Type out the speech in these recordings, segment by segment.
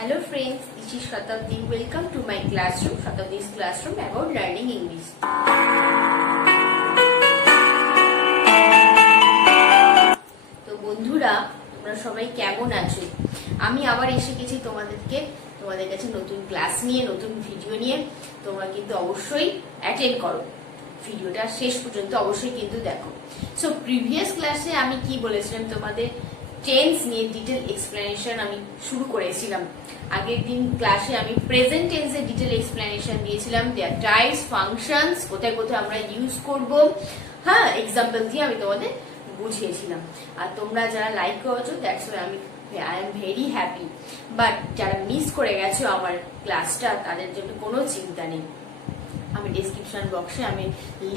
Hello friends, this is Shatabdi. Welcome to my classroom, Shatabdi's classroom about learning English. তো বন্ধুরা, তোমরা সবাই কেমন আছো? আমি আবার এসে গেছি তোমাদের কাছে নতুন ক্লাস নিয়ে, নতুন ভিডিও নিয়ে। তোমরা কিন্তু অবশ্যই অ্যাটেন্ড করো। ভিডিওটা শেষ পর্যন্ত অবশ্যই কিন্তু দেখো। সো প্রিভিয়াস ক্লাসে আমি কি বলেছিলাম তোমাদের টেন্স নিয়ে ডিটেল এক্সপ্লেনেশন আমি শুরু করেছিলাম। আগের দিন ক্লাসে আমি প্রেজেন্ট টেন্সের ডিটেল এক্সপ্লেনেশন দিয়েছিলাম, দেয়ার টাইপস, ফাংশনস, কোথায় কোথায় আমরা ইউজ করব, হ্যাঁ, এক্সাম্পল দিয়ে আমি তোমাদের বুঝিয়েছিলাম। আর তোমরা যারা লাইক করেছো that's why I am very happy. But যারা মিস করে গেছো আমার ক্লাসটা, তাদের জন্য কোনো চিন্তা নেই। আমি ডেসক্রিপশন বক্সে আমি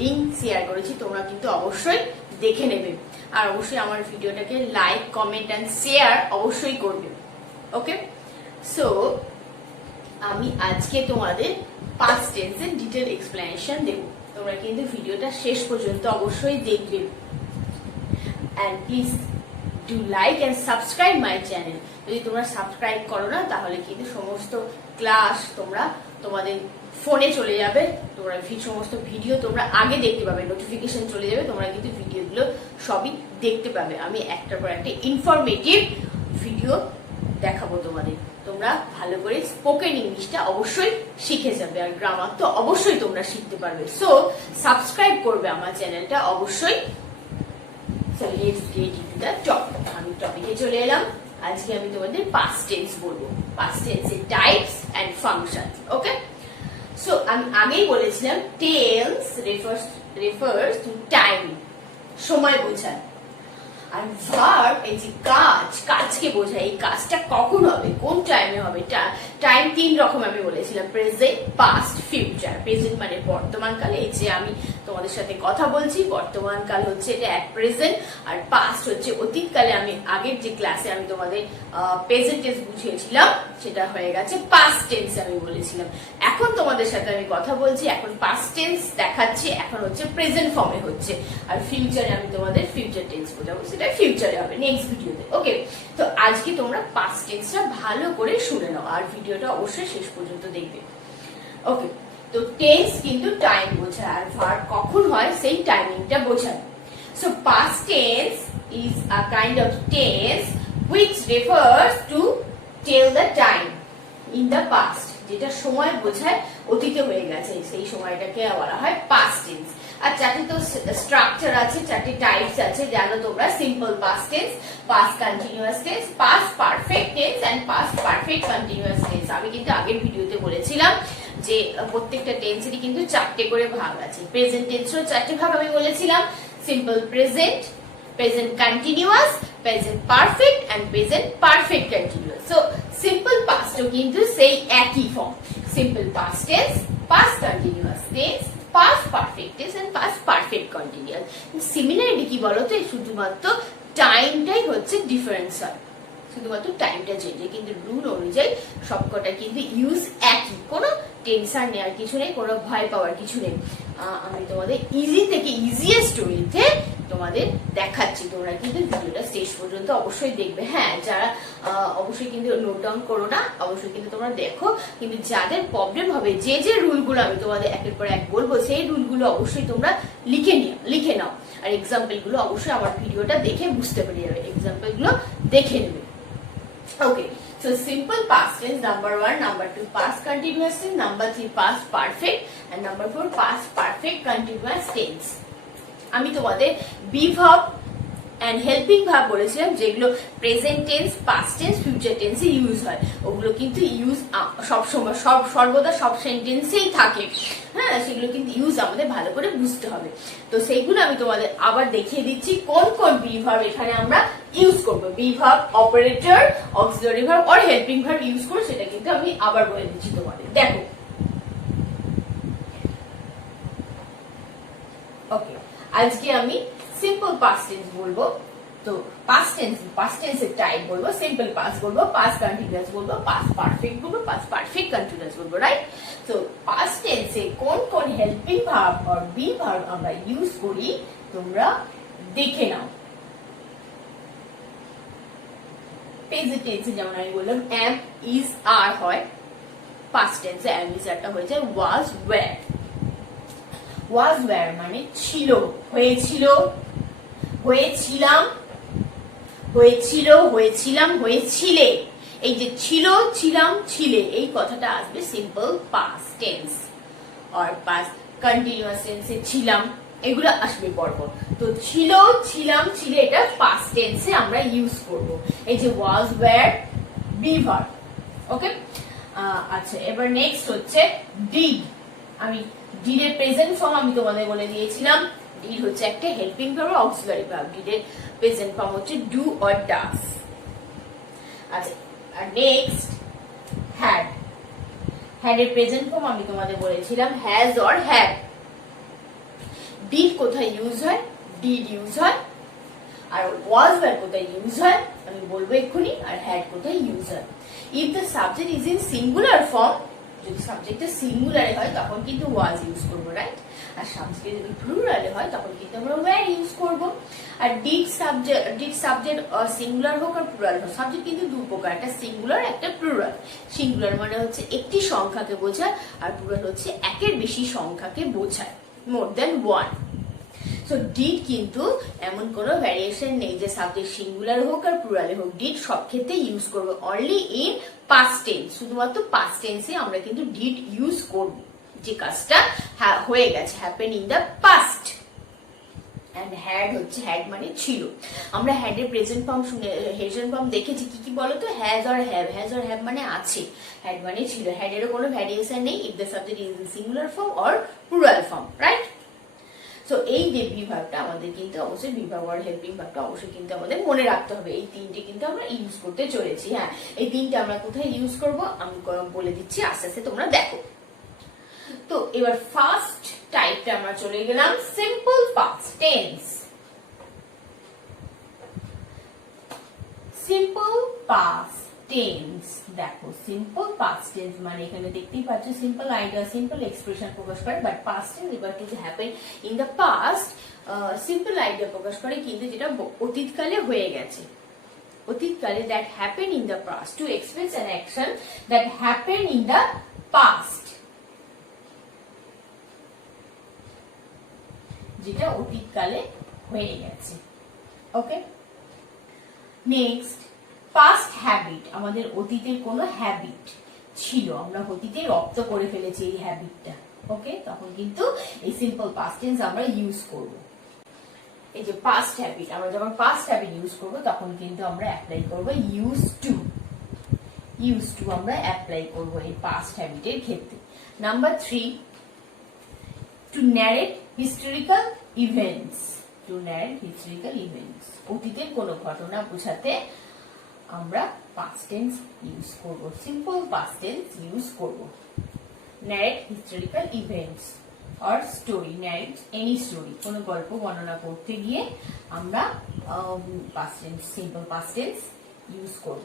লিংক শেয়ার করেছি, তোমরা কিন্তু অবশ্যই দেখে নেবে। আর অবশ্যই আমার ভিডিওটাকে লাইক, কমেন্ট এন্ড শেয়ার অবশ্যই করবে। ওকে, সো আমি আজকে তোমাদের পাস্ট টেন্সের ডিটেল এক্সপ্লেনেশন দেব। তোমরা কিন্তু ভিডিওটা শেষ পর্যন্ত অবশ্যই দেখবে। And please do like and subscribe my channel. যদি তোমরা সাবস্ক্রাইব করো না, তাহলে কিন্তু সমস্ত ক্লাস তোমাদের ফোনে চলে যাবে। তোমরা সমস্ত ভিডিও তোমরা আগে দেখতে পাবে, নোটিফিকেশন চলে যাবে, তোমরা কিন্তু ভিডিওগুলো সবই দেখতে পাবে। আমি একটার পর একটা ইনফরমেটিভ ভিডিও দেখাবো তোমাদের। তোমরা ভালো করে স্পোকেন ইংলিশটা অবশ্যই শিখে যাবে, আর গ্রামার তো অবশ্যই তোমরা শিখতে পারবে। সো সাবস্ক্রাইব করবে আমার চ্যানেলটা অবশ্যই। So let's get into the topic. আমি টপিকে চলে এলাম। আজকে আমি তোমাদের পাস্ট টেন্স বলবো, পাস্ট টেন্সের types and functions. Okay, so আমি আগেই বলেছিলাম টেন্স রেফার্স টু টাইম, সময় বোঝায়। আর ভার্ব এই যে কাজকে বোঝায়। এই কাজটা কখন হবে, কোন টাইমে হবে। টাইম তিন রকম আমি বলেছিলাম, প্রেজেন্ট, পাস্ট, ফিউচার। প্রেজেন্ট মানে বর্তমান কালে, এই যে আমি তোমাদের সাথে কথা বলছি, বর্তমান কাল হচ্ছে এটা এক প্রেজেন্ট। আর পাস্ট হচ্ছে অতীতকালে। আমি আগের যে ক্লাসে আমি তোমাদের প্রেজেন্ট টেন্স বুঝিয়েছিলাম, সেটা হয়ে গেছে পাস্ট টেন্স আমি বলেছিলাম। এখন তোমাদের সাথে আমি কথা বলছি, এখন পাস্ট টেন্স দেখাচ্ছি, এখন হচ্ছে প্রেজেন্ট ফর্মে হচ্ছে। আর ফিউচারে আমি তোমাদের ফিউচার টেন্স বোঝাবো, সেটা ফিউচারে হবে নেক্সট ভিডিওতে। ওকে, তো আজকে তোমরা পাস্ট টেন্সটা ভালো করে শুনে নাও, আর ভিডিওটা অবশ্যই শেষ পর্যন্ত দেখবে। ওকে, তো টেন্স কিন্তু টাইম বোঝায়, আর ভার্ব কখন হয় সেই টাইমিংটা বোঝায়। So past tense is a kind of tense which refers to tell the time in the past, যেটা সময় বোঝায় অতীতে হয়ে গেছে, সেই সময়টাকে বলা হয় পাস্ট টেন্স। আর চারটি তো স্ট্রাকচার আছে, চারটি টাইপস আছে, জানো তোমরা। Simple past tense, past continuous tense, past perfect tense and past perfect continuous tense. আমি কিন্তু আগের ভিডিওতে বলেছিলাম যে প্রত্যেকটা টেন্সেরই কিন্তু চারটে করে ভাগ আছে। প্রেজেন্ট টেন্সেরও চারটে ভাগ আমি বলেছিলাম, simple present, present continuous, present perfect and present perfect continuous. So simple পাস্টও কিন্তু সেই একই form, simple past tense, past continuous tense, past perfect tense and past perfect continuous. Similarity কি বলতো, শুধুমাত্র টাইমটাই হচ্ছে ডিফারেন্স হয়, শুধুমাত্র টাইমটা চেঞ্জ, কিন্তু রুল অনুযায়ী সবকটা কিন্তু ইউজ একই। কোনো টেনশন নেওয়ার কিছু নেই, কোনো ভয় পাওয়ার কিছু নেই। আমি তোমাদের ইজি থেকে ইজিয়েস্ট ওয়েতে তোমাদের দেখাচ্ছি। তোমরা কিন্তু ভিডিওটা শেষ পর্যন্ত অবশ্যই দেখবে। হ্যাঁ, যারা অবশ্যই কিন্তু নোট ডাউন করো না, অবশ্যই কিন্তু তোমরা দেখো। কিন্তু যাদের প্রবলেম হবে, যে রুলগুলো আমি তোমাদের একের পর এক বলবো, সেই রুলগুলো অবশ্যই তোমরা লিখে নাও। আর এক্সাম্পল গুলো অবশ্যই আমার ভিডিওটা দেখে বুঝতে পেরে যাবে, এক্সাম্পল গুলো দেখে নেবে। Okay, so simple past tense, number 1, number 2 past continuous tense, number 3 past perfect and number 4 past perfect continuous tense. আমি তোমাদের be verb and helping verb বলেছিলাম, যেগুলো present tense, past tense, future টেন্সে ইউজ হয়। ওগুলো কিন্তু ইউজ সব সময়, সর্বদা সব সেন্টেন্সেই থাকে। হ্যাঁ, সেগুলো কিন্তু ইউজ আমাদের ভালো করে বুঝতে হবে। তো সেইগুলো আমি তোমাদের আবার দেখিয়ে দিচ্ছি, কোন কোন বি ভার্ব এখানে আমরা ইউজ করবো। Be verb, operator, auxiliary verb আর হেল্পিং ভার্ব ইউজ করবো, সেটা কিন্তু আমি আবার বলে দিচ্ছি তোমাদের। দেখো, ওকে, আজকে আমি সিম্পল পাস্ট টেন্স বলবো। তো পাস্ট টেন্সের টাইপ বলবো, সিম্পল পাস্ট বলবো, পাস্ট কন্টিনিউয়াস বলবো, পাস্ট পারফেক্ট বলবো, পাস্ট পারফেক্ট কন্টিনিউয়াস বলবো, রাইট? তো পাস্ট টেন্সে কোন কোন হেল্পিং ভার্ব আর বি ভার্ব আমরা ইউজ করি তোমরা দেখে নাও। প্রেজেন্ট টেন্সে যেমন আমি বললাম am is are হয়, পাস্ট টেন্সে am is are টা হয়ে যায় was were। was were মানে ছিল, হয়েছিল, হয়েছিলাম, হয়েছিল, হয়েছিলাম, হয়েছিলে। এই যে ছিল, ছিলাম, ছিলে এই কথাটা আসবে সিম্পল পাস্ট টেন্স আর পাস্ট কন্টিনিউয়াস টেন্সে ছিলাম এগুলো আসবে পরপর। তো ছিল, ছিলাম, ছিলে এটা পাস্ট টেন্সে আমরা ইউজ করব। এই যে was were be verb। ওকে, আচ্ছা এবার নেক্সট হচ্ছে did। আমি did এর প্রেজেন্ট ফর্ম আমি তোমাদের বলে দিয়েছিলাম। did হচ্ছে একটা helping verb, auxiliary verb. did এর প্রেজেন্ট ফর্ম হচ্ছে do or does। আচ্ছা, আর নেক্সট had। had এর প্রেজেন্ট ফর্ম আমি তোমাদের বলেছিলাম has or had। did কোথায় ইউজ হয়? did ইউজ হয়। আর was were কোথায় ইউজ হয় আমি বলবো এক্ষুনি। আর had কোথায় ইউজ হয়? if the subject is in singular form, যদি সাবজেক্টটা সিঙ্গুলারে হয় তখন কিন্তু was ইউজ করব, রাইট? আর সাবজেক্ট যদি প্লুরালে হয় তখন কিন্তু আমরা were ইউজ করব। আর did সাবজেক্ট সিঙ্গুলার হোক আর প্লুরাল হোক, সাবজেক্ট কিন্তু দুই প্রকার, একটা সিঙ্গুলার একটা প্লুরাল। সিঙ্গুলার মানে হচ্ছে একটি সংখ্যাকে বোঝায়, আর প্লুরাল হচ্ছে একের বেশি সংখ্যাকে বোঝায়, more than one. So did কিন্তু এমন কোনো ভ্যারিয়েশন নেই যে সাবজেক্ট সিঙ্গুলার হোক আর প্লুরালে হোক, ডিড সব ক্ষেত্রে ইউজ করব, অনলি ইন পাস্ট টেন্স। শুধুমাত্র পাস্ট টেন্সে আমরা কিন্তু ডিড ইউজ করব, যে কাজটা হয়ে গেছে, happen in the past. And had হচ্ছে, হ্যাড মানে ছিল। আমরা হ্যাড এর প্রেজেন্ট ফর্ম দেখেছি কি কি বলতো? Has or have. Has or have মানে আছে, হ্যাড মানে ছিল। হ্যাড এরও কোনো ভ্যারিয়েশন নেই if the subject is in singular form or plural form, right? So এই যে বিভাগটা আমাদের কিন্তু অবশ্যই বিভাগ আর হেল্পিং ভার্বটা অবশ্যই কিন্তু আমাদের মনে রাখতে হবে। এই তিনটে কিন্তু আমরা ইউজ করতে চলেছি। হ্যাঁ, এই তিনটে আমরা কোথায় ইউজ করব আমি বলে দিচ্ছি, আস্তে আস্তে তোমরা দেখো। তো এবার ফার্স্ট টাইপটা আমরা চলে গেলাম simple past tense. Simple past tense, দেখো সিম্পল পাস্ট টেন্স মানে এখানে দেখতেই পাচ্ছ সিম্পল আইডিয়া, সিম্পল এক্সপ্রেশন প্রকাশ করে, বাট পাস্ট টেন্স এবার to happen in the past. Simple idea প্রকাশ করে কিন্তু যেটা অতীতকালে হয়ে গেছে। অতীতকালে that happen in the past, to express an action that happen in the past, যেটা অতীতকালে হয়ে গেছে। ওকে, নেক্সট পাস্ট হ্যাবিট, আমাদের অতীতের কোনো হ্যাবিট ছিল, আমরা অতীতে রপ্ত করে ফেলেছি এই হ্যাবিটটা। ওকে, তখন কিন্তু এই সিম্পল পাস্ট টেন্স আমরা ইউজ করব। এই যে পাস্ট হ্যাবিট, আমরা যখন পাস্ট হ্যাবিট ইউজ করব তখন কিন্তু আমরা অ্যাপ্লাই করব ইউজ টু। ইউজ টু আমরা অ্যাপ্লাই করব এই পাস্ট হ্যাবিটের ক্ষেত্রে। Number 3, to narrate historical events. To narrate historical events, অতীতের কোনো ঘটনা বোঝাতে আমরা পাস্ট টেন্স ইউজ করব, সিম্পল পাস্ট টেন্স ইউজ করব। Narrate historical events or story, narrate any story, কোনো গল্প বর্ণনা করতে গিয়ে আমরা past tense, simple past tense use করব।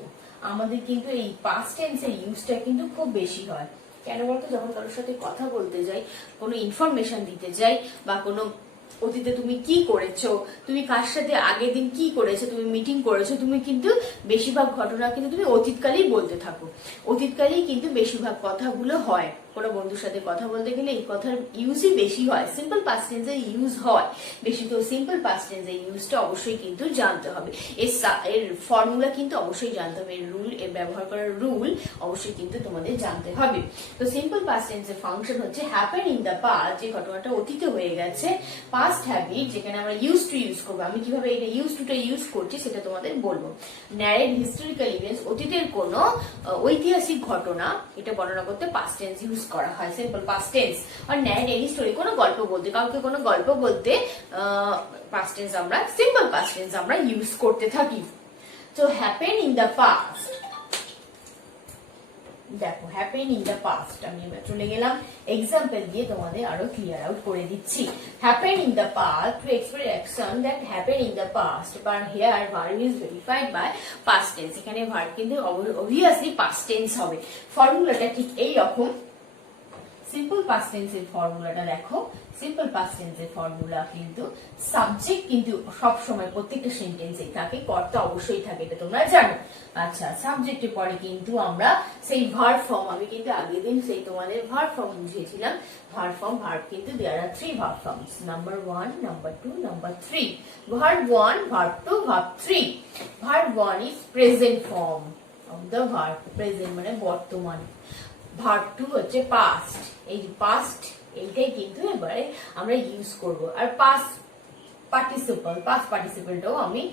আমাদের কিন্তু এই পাস্ট টেন্সের ইউজটা কিন্তু খুব বেশি হয়। কেন বলতো? যখন কারোর সাথে কথা বলতে যাই, কোনো ইনফরমেশন দিতে যাই, বা কোনো অতীতে তুমি কি করেছো, তুমি কার সাথে আগের দিন কি করেছো, তুমি মিটিং করেছো, তুমি কিন্তু বেশিরভাগ ঘটনা কিন্তু তুমি অতীতকালেই বলতে থাকো। অতীতকালেই কিন্তু বেশিরভাগ কথাগুলো হয়। কোনো বন্ধুর সাথে কথা বলতে গেলে এই কথার ইউজই বেশি হয়, সিম্পল পাস্ট টেন্সের ইউজ হয় বেশি। তো সিম্পল পাস্ট টেন্সের ইউজটা অবশ্যই কিন্তু জানতে হবে, এর ফর্মুলা কিন্তু অবশ্যই জানতে হবে, এর রুল, এর ব্যবহার করার রুল অবশ্যই কিন্তু তোমাদের জানতে হবে। তো সিম্পল পাস্ট টেন্সের ফাংশন হচ্ছে হ্যাপেন ইন দ্য পাস্ট, যে ঘটনাটা অতীতে হয়ে গেছে। পাস্ট হ্যাবিট, যেখানে আমরা ইউজ টু ইউজ করবো। আমি কিভাবে এটা ইউজ টুটা ইউজ করছি সেটা তোমাদের বলবো। ন্যারেট হিস্টোরিক্যাল ইভেন্টস, অতীতের কোনো ঐতিহাসিক ঘটনা, এটা বর্ণনা করতে পাস্ট টেন্স ইউজ করা হয়, সিম্পল পাস্ট টেন্স। আর ন্যারেট এনি স্টোরি, কোনো গল্প বলতে, কাউকে কোনো গল্প বলতে পাস্ট টেন্স আমরা, সিম্পল পাস্ট টেন্স আমরা ইউজ করতে থাকি। তো হ্যাপেন ইন দ্য পাস্ট, দেখো হ্যাপেন ইন দ্য পাস্ট, আমি এবার চলে গেলাম এক্সাম্পল দিয়ে তোমাদের আরো ক্লিয়ার আউট করে দিচ্ছি। Happen in the past to express action that happen in the past, but here verb is verified by past tense. এখানে ভার্ব কিন্তু অবভিয়াসলি পাস্ট টেন্স হবে। ফর্মুলাটা ঠিক এই রকম। সিম্পল পাস্ট টেন্সের ফর্মুলাটা দেখো, সিম্পল পাস্ট টেন্সের ফর্মুলা কিন্তু সাবজেক্ট কিন্তু সব সময় প্রত্যেকটা সেন্টেন্সে থাকে, কর্তা অবশ্যই থাকে, এটা তোমরা জানো। আচ্ছা, সাবজেক্টের পরে কিন্তু আমরা সেই ভার্ব ফর্ম, আমি কিন্তু আগের দিন সেই তোমাদের ভার্ব ফর্ম বুঝিয়েছিলাম। ভার্ব ফর্ম, ভার্ব কিন্তু there are 3 verb forms, number 1, number 2, number 3। Verb 1, verb 2, verb 3। Verb 1 is present form of the verb, present মানে বর্তমান। ভার্ব 2 হচ্ছে পাস্ট, এই যে পাস্ট এইটাই কিন্তু এবারে আমরা ইউজ করব। আর পাস্ট পার্টিসিপলটাও আমি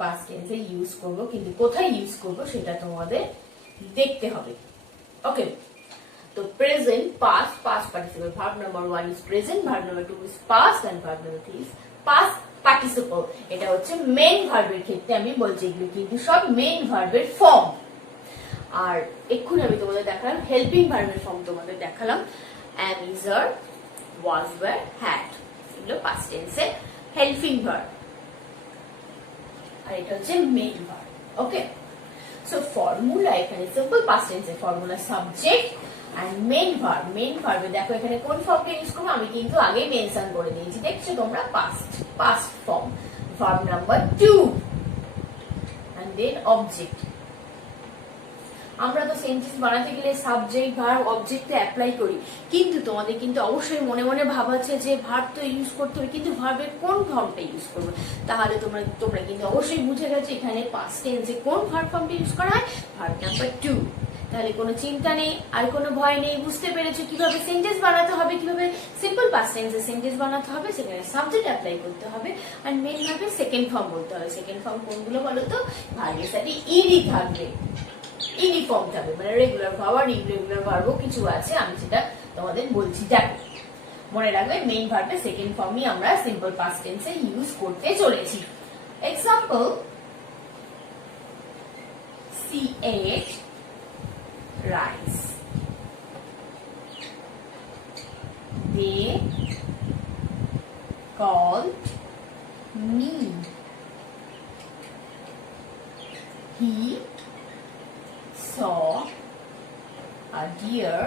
পাস্ট টেন্সে ইউজ করব, কিন্তু কোথায় ইউজ করব সেটা তোমাদের দেখতে হবে। ওকে, তো present, past participle. Verb number 1 is present, verb number 2 is past, and verb number 3 is past participle. এটা হচ্ছে মেইন ভার্বের ক্ষেত্রে আমি বলছি, এগুলো কিন্তু সব মেইন ভার্বের ফর্ম। আর এক্ষুনি আমি তোমাদের দেখালাম হেল্পিং ভার্বের ফর্ম, তোমাদের দেখালাম am, is, are, was, were, had, এগুলো পাস্ট টেন্সে হেল্পিং ভার্ব, আর এটা হচ্ছে main verb. Okay, so formula এখানে সিম্পল পাস্ট টেন্সে formula subject and main verb. Main ভার্বে দেখো এখানে কোন ফর্মটা ইউজ করব আমি কিন্তু আগে মেনশন করে দিয়েছি, দেখছো তোমরা, past form. Verb number 2 and then object. আমরা তো সেন্টেন্স বানাতে গেলে সাবজেক্ট ভার্ব অবজেক্টে অ্যাপ্লাই করি, কিন্তু তোমাদের কিন্তু অবশ্যই মনে মনে ভাবাচ্ছে যে ভার্ব তো ইউজ করতে হবে, কিন্তু ভার্বের কোন ফর্মটা ইউজ করবো। তাহলে তোমরা কিন্তু অবশ্যই বুঝে গেছো এখানে পাস্ট টেন্সে কোন ভার্ব ফর্মটা ইউজ করা হয়, ভার্ব নাম্বার 2। তাহলে কোনো চিন্তা নেই, আর কোনো ভয় নেই, বুঝতে পেরেছো কিভাবে সেন্টেন্স বানাতে হবে, কিভাবে সিম্পল পাস্ট টেন্সে সেন্টেন্স বানাতে হবে। সেখানে সাবজেক্ট অ্যাপ্লাই করতে হবে, আর মেইন ভার্বে সেকেন্ড ফর্ম বলতে হবে। সেকেন্ড ফর্ম কোনগুলো বলো তো, ভার্বের সাথে ইডি থাকবে, ইউনিফর্ম থাকবে, মানে রেগুলার ভার্ব আর ইররেগুলার ভার্বও কিছু আছে, আমি সেটা তোমাদের বলছি। দেখো মনে রাখবে মেইন ভার্বের সেকেন্ড ফর্মই আমরা সিম্পল পাস্ট টেন্সে ইউজ করতে চলেছি। Example, she ate rice, they called me, he saw a deer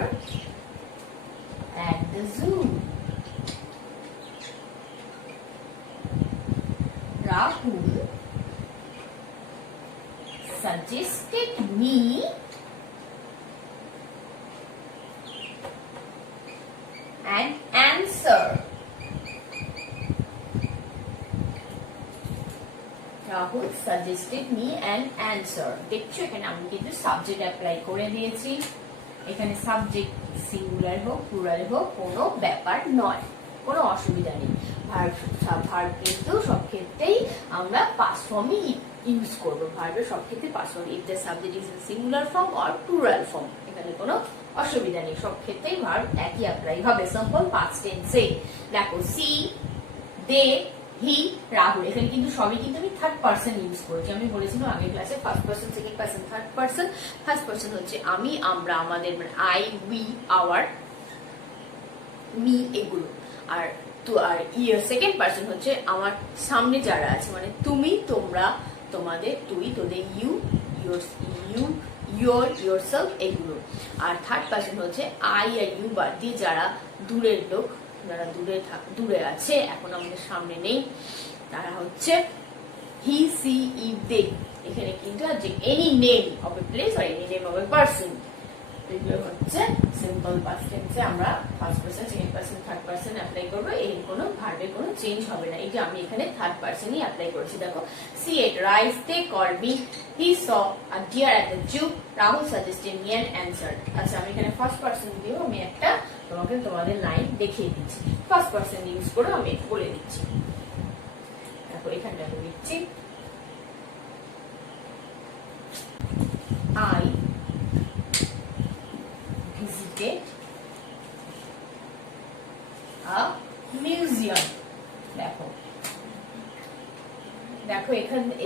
at the zoo. Rahul suggested me an answer. Rahul suggested me an answer. দেখছো এখানে আমি কিন্তু সাবজেক্ট অ্যাপ্লাই করে দিয়েছি। এখানে সাবজেক্ট সিঙ্গুলার হোক প্লুরাল হোক কোনো ব্যাপার নয়, কোনো অসুবিধা নেই। ভার্ব কিন্তু সব ক্ষেত্রেই আমরা পাস্ট ফর্মই ইউজ করব। ভার্বের সব ক্ষেত্রে past form, if the subject is in singular form or plural form, এখানে কোনো অসুবিধা নেই, সব ক্ষেত্রেই ভার্ব একই অ্যাপ্লাই হবে সিম্পল পাস্ট টেন্সে। দেখো সি, দে, হি, রাহুল, এখানে কিন্তু সবই কিন্তু আমি থার্ড পারসন ইউজ করেছি। আমি বলেছিলাম আগের ক্লাসে first person, second person, third person. First person হচ্ছে আমি, আমরা, আমাদের, মানে আই, উই, আওয়ার, মি, এগুলো। আর সেকেন্ড পারসন হচ্ছে আমার সামনে যারা আছে, মানে তুমি, তোমরা, তোমাদের, তুই, তোদের, ইউ, yourself, এগুলো। আর থার্ড পারসন হচ্ছে আই আর ইউ বাদ দিয়ে যারা দূরের লোক, যারা দূরে আছে, এখন আমাদের সামনে নেই, তারা হচ্ছে হি, সি, ইট, দে। এখানে কিন্তু আছে any name of a place আর any name of a person, এগুলো হচ্ছে সিম্পল পাস্ট টেন্সে আমরা first person, second person, third person apply করবো। এর কোনো ভার্বে কোনো চেঞ্জ হবে না, এই যে আমি এখানে থার্ড পারসনই অ্যাপ্লাই করেছি। দেখো she ate rice, they called me, he saw a deer at the zoo, Rahul suggested me an answer. আচ্ছা, আমি এখানে ফার্স্ট পারসন দিয়েও আমি একটা তোমাদের লাইন দেখিয়ে দিচ্ছি, ফার্স্ট পারসন ইউজ করে আমি বলে দিচ্ছি। দেখো এখানটা আমি দিচ্ছি, I visited a museum. দেখো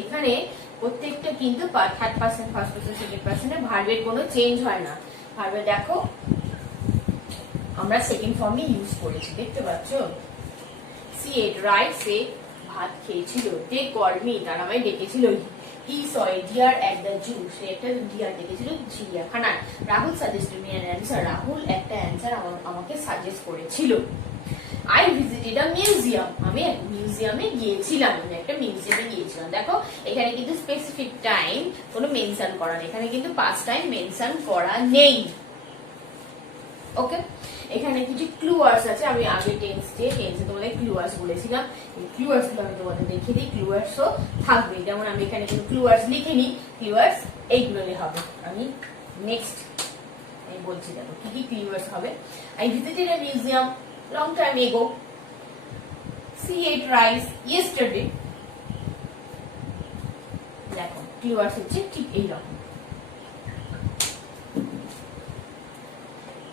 এখানে প্রত্যেকটা কিন্তু third person, first person, second পারসনে ভার্বের কোনো চেঞ্জ হয় না। ভার্বে দেখো আমরা সেকেন্ড ফর্মই ইউজ করেছি, দেখতে পাচ্ছ। সি এট রাইস, সে ভাত খেয়েছিল, দে কল্ড মি, তারা আমায় ডেকেছিল, he saw a deer at the zoo, সে একটা ডিয়ার দেখেছিল চিড়িয়াখানায়, Rahul suggested me an answer, Rahul একটা অ্যানসার আমাকে সাজেস্ট করেছিল। I visited a museum. আমি মিউজিয়ামে গিয়েছিলাম, আমি একটা মিউজিয়ামে গিয়েছিলাম। দেখো এখানে কিন্তু স্পেসিফিক টাইম কোনো মেনশন করা নেই, এখানে কিন্তু পাস্ট টাইম মেনশন করা নেই। ওকে, এখানে কিছু ক্লু ওয়ার্ডস আছে, আমি আগে টেন্সে তোমাদের ক্লু ওয়ার্ডস বলেছিলাম, এই ক্লু ওয়ার্ডস গুলো আমি তোমাদের দেখিয়ে দিই। ক্লু ওয়ার্ডসও থাকবে, যেমন আমি এখানে কোনো ক্লু ওয়ার্ডস লিখিনি, ক্লু ওয়ার্ডস এইগুলোই হবে। আমি নেক্সট আমি বলছি দেখো কি কি ক্লু ওয়ার্ডস হবে। I visited a museum long time ago. She ate rice yesterday. দেখো ক্লু ওয়ার্ডস হচ্ছে ঠিক এইরকম।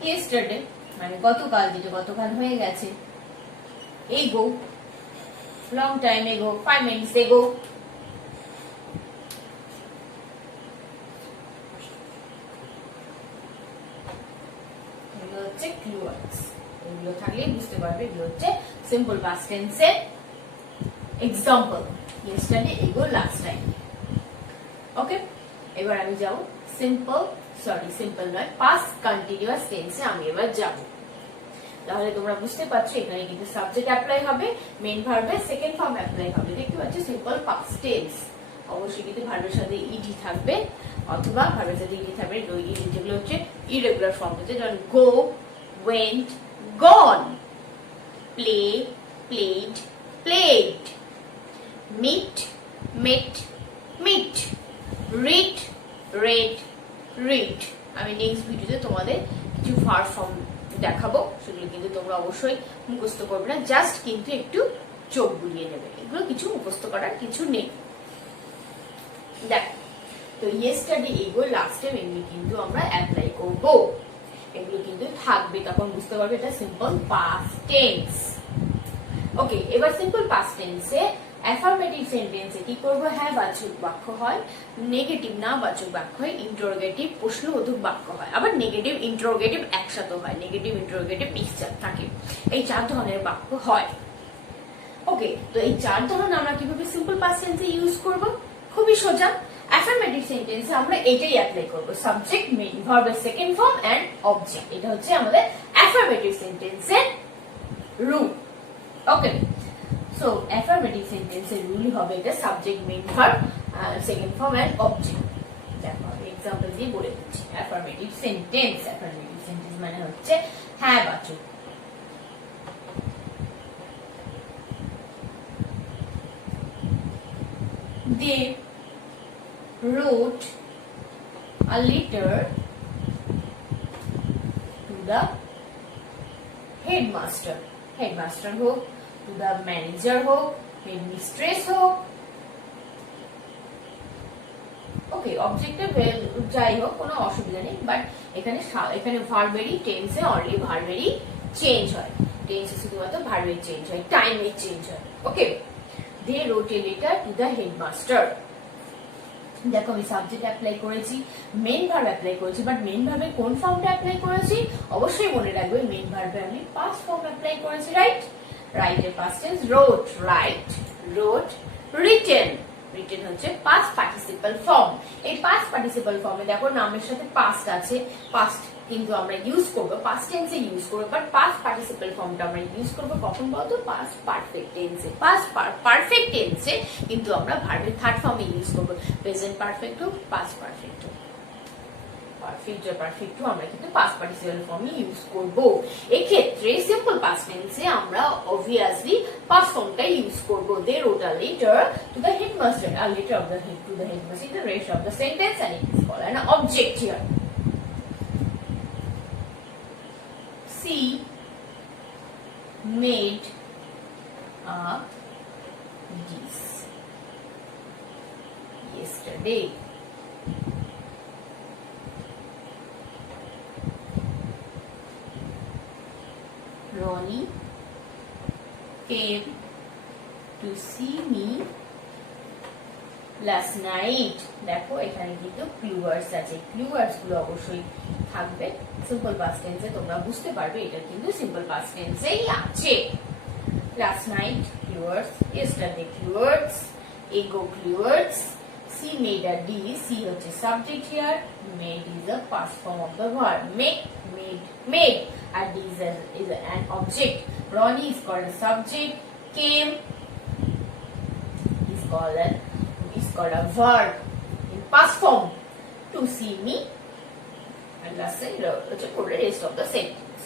yesterday মানে গতকাল, যেটা গতকাল হয়ে গেছে। ago long time ago, 5 minutes ago। এগুলো হচ্ছে ক্লু ওয়ার্ডস, এগুলো থাকলে বুঝতে পারবে এগুলো হচ্ছে সিম্পল পাস্ট টেন্সের example. yesterday, ago, last time। ওকে, এবার আমি যাব সিম্পল নয়, পাস্ট কন্টিনিউয়াস টেন্সে আমি এবার যাব। তাহলে তোমরা বুঝতে পারছো এখানে কিন্তু সাবজেক্ট অ্যাপ্লাই হবে, মেইন ভার্বের সেকেন্ড ফর্ম অ্যাপ্লাই হবে। দেখতে পাচ্ছ সিম্পল পাস্ট টেন্স, অবশ্যই কিন্তু ভার্বের সাথে ইডি থাকবে, অথবা ভার্বের সাথে ইডি থাকবে। যেগুলো হচ্ছে ইরেগুলার ফর্ম হচ্ছে, যেমন গো, ওয়েন্ট, গন, প্লে, প্লেড, প্লেড, মিট, মেট, মিট, রিড, রেড, রিড। আমি নেক্সট ভিডিওতে তোমাদের কিছু ভার্ব ফর্ম দেখাবো, সেগুলো কিন্তু তোমরা অবশ্যই মুখস্থ করবে না, জাস্ট কিন্তু একটু চোখ বুলিয়ে নেবে, এগুলো কিছু মুখস্থ করার কিছু নেই। দেখো তো yesterday, ago, last time এগুলো কিন্তু আমরা অ্যাপ্লাই করব, এগুলো কিন্তু থাকবে, তখন বুঝতে পারবে এটা সিম্পল পাস্ট টেন্স। ওকে, এবার সিম্পল পাস্ট টেন্সে অ্যাফার্মেটিভ সেন্টেন্সে কি করব, হ্যাঁ বাচক বাক্য হয়, নেগেটিভ না বাচক বাক্য হয়, ইন্টারোগেটিভ প্রশ্নবোধক বাক্য হয়, আবার নেগেটিভ ইন্টারোগেটিভ একসাথে হয়, নেগেটিভ ইন্টারোগেটিভ মিক্সচার থাকে, এই 4 ধরনের বাক্য হয়। ওকে, তো এই 4 ধরন আমরা কিভাবে সিম্পল পাস্ট টেন্সে ইউজ করব, খুবই সোজা। অ্যাফার্মেটিভ সেন্টেন্সে আমরা এটাই অ্যাপ্লাই করব, সাবজেক্ট, মেইন ভার্বের সেকেন্ড ফর্ম এন্ড অবজেক্ট। এটা হচ্ছে আমাদের অ্যাফার্মেটিভ সেন্টেন্সের রুল। ওকে, সো অ্যাফার্মেটিভ সেন্টেন্সের রুল হবে এটা subject, main verb, second form and object. দেখো আমি এক্সাম্পল দিয়ে বলে দিচ্ছি। অ্যাফার্মেটিভ সেন্টেন্স মানে হচ্ছে হ্যাঁ বাচক। They wrote a letter to the headmaster হোক, to the manager হোক, headmistress হোক। ওকে, অবজেক্টিভ যাই হোক কোনো অসুবিধা নেই, বাট এখানে ভার্বেরই টেন্সে অনলি ভার্বেরই চেঞ্জ হয়, টেন্সে শুধুমাত্র ভার্বের চেঞ্জ হয়, টাইমের চেঞ্জ হয়। ওকে, they wrote a letter to the headmaster। দেখো আমি সাবজেক্ট অ্যাপ্লাই করেছি, মেইন ভার্ব অ্যাপ্লাই করেছি, বাট মেইন ভার্বে কোন ফর্মটা অ্যাপ্লাই করেছি অবশ্যই মনে রাখবে, মেইন ভার্বে আমি পাস্ট ফর্ম অ্যাপ্লাই করেছি। রাইট, রাইটের past tense wrote, write, wrote, written. Written হচ্ছে পাস্ট পার্টিসিপল ফর্ম। এই পাস্ট পার্টিসিপল ফর্মে দেখো নামের সাথে পাস্ট আছে, পাস্ট কিন্তু আমরা ইউজ করব, পাস্ট টেন্সে ইউজ করব, বাট পাস্ট পার্টিসিপল ফর্মটা আমরা ইউজ করব কখন বলতো, পাস্ট পারফেক্ট টেন্সে। পাস্ট পারফেক্ট টেন্সে কিন্তু আমরা ভার্বের থার্ড ফর্মে ইউজ করব, প্রেজেন্ট পারফেক্ট হোক, পাস্ট পারফেক্ট হোক, পারফেক্ট আমরা কিন্তু পাস্ট পার্টিসিপল ফর্মে ইউজ করব। এই ক্ষেত্রে সিম্পল পাস্ট টেন্সে আমরা obviously পাস্ট ফর্মটা ইউজ করব। They wrote a letter to the headmaster, a letter of the head to the headmaster is the rest of the sentence and it is called an object here. She made a dish yesterday. Ronnie came to see me last night. দেখো এখানে কিন্তু clue ওয়ার্ডস আছে, clue ওয়ার্ডস গুলো অবশ্যই থাকবে simple past টেন্সে, তোমরা বুঝতে পারবে এটা কিন্তু সিম্পল পাস্ট টেন্সেই আছে। Last night clue words, yesterday clue words, ago clue words, she made a dish, she হচ্ছে subject here, made is the past form of the verb, made made, and D is an object. Ronnie is called a subject. Came is called a verb in past form. To see me, and last rest of the sentence.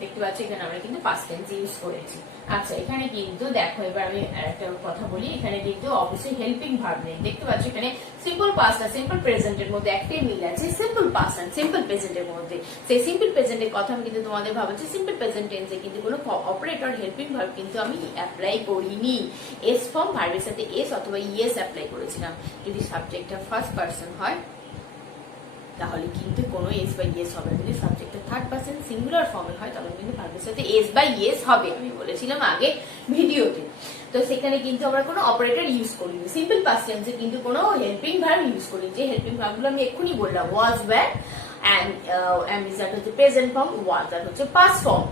দেখতে পাচ্ছ এখানে আমরা কিন্তু past tense use করেছি। আচ্ছা, এখানে কিন্তু দেখো এবার আমি একটা কথা বলি, এখানে কিন্তু অবশ্যই হেল্পিং ভার্ব নেই। দেখতে পাচ্ছ এখানে সিম্পল পাস্ট আর সিম্পল প্রেজেন্টের মধ্যে একটাই মিল আছে, সিম্পল পাস্ট আর সিম্পল প্রেজেন্টের মধ্যে। সেই সিম্পল প্রেজেন্টের কথা আমি কিন্তু তোমাদের ভাবছি, সিম্পল প্রেজেন্ট টেন্সে কিন্তু কোনো অপারেটর হেল্পিং ভার্ব কিন্তু আমি অ্যাপ্লাই করিনি। এস ফর্ম ভার্বের সাথে এস অথবা ইএস অ্যাপ্লাই করেছিলাম। যদি সাবজেক্টটা ফার্স্ট পারসন হয় তাহলে কিন্তু কোনো এস বাই ইয়েস হবে। যদি সাবজেক্টটা থার্ড পারসন সিঙ্গুলার ফর্মে হয় তখন কিন্তু ভার্বের সাথে এস বাই ইয়েস হবে, আমি বলেছিলাম আগে ভিডিওতে। তো সেখানে কিন্তু আমরা কোনো অপারেটর ইউজ করিনি। সিম্পল পাস্ট টেন্সে কিন্তু কোনো হেল্পিং ভার্ব ইউজ করি। যে হেল্পিং ভার্বগুলো আমি এক্ষুনি বললাম, ওয়াজ, ওয়্যার, এন্ড ইজ দ্যাট হচ্ছে প্রেজেন্ট ফর্ম, ওয়াজ দ্যাট হচ্ছে পাস্ট ফর্ম।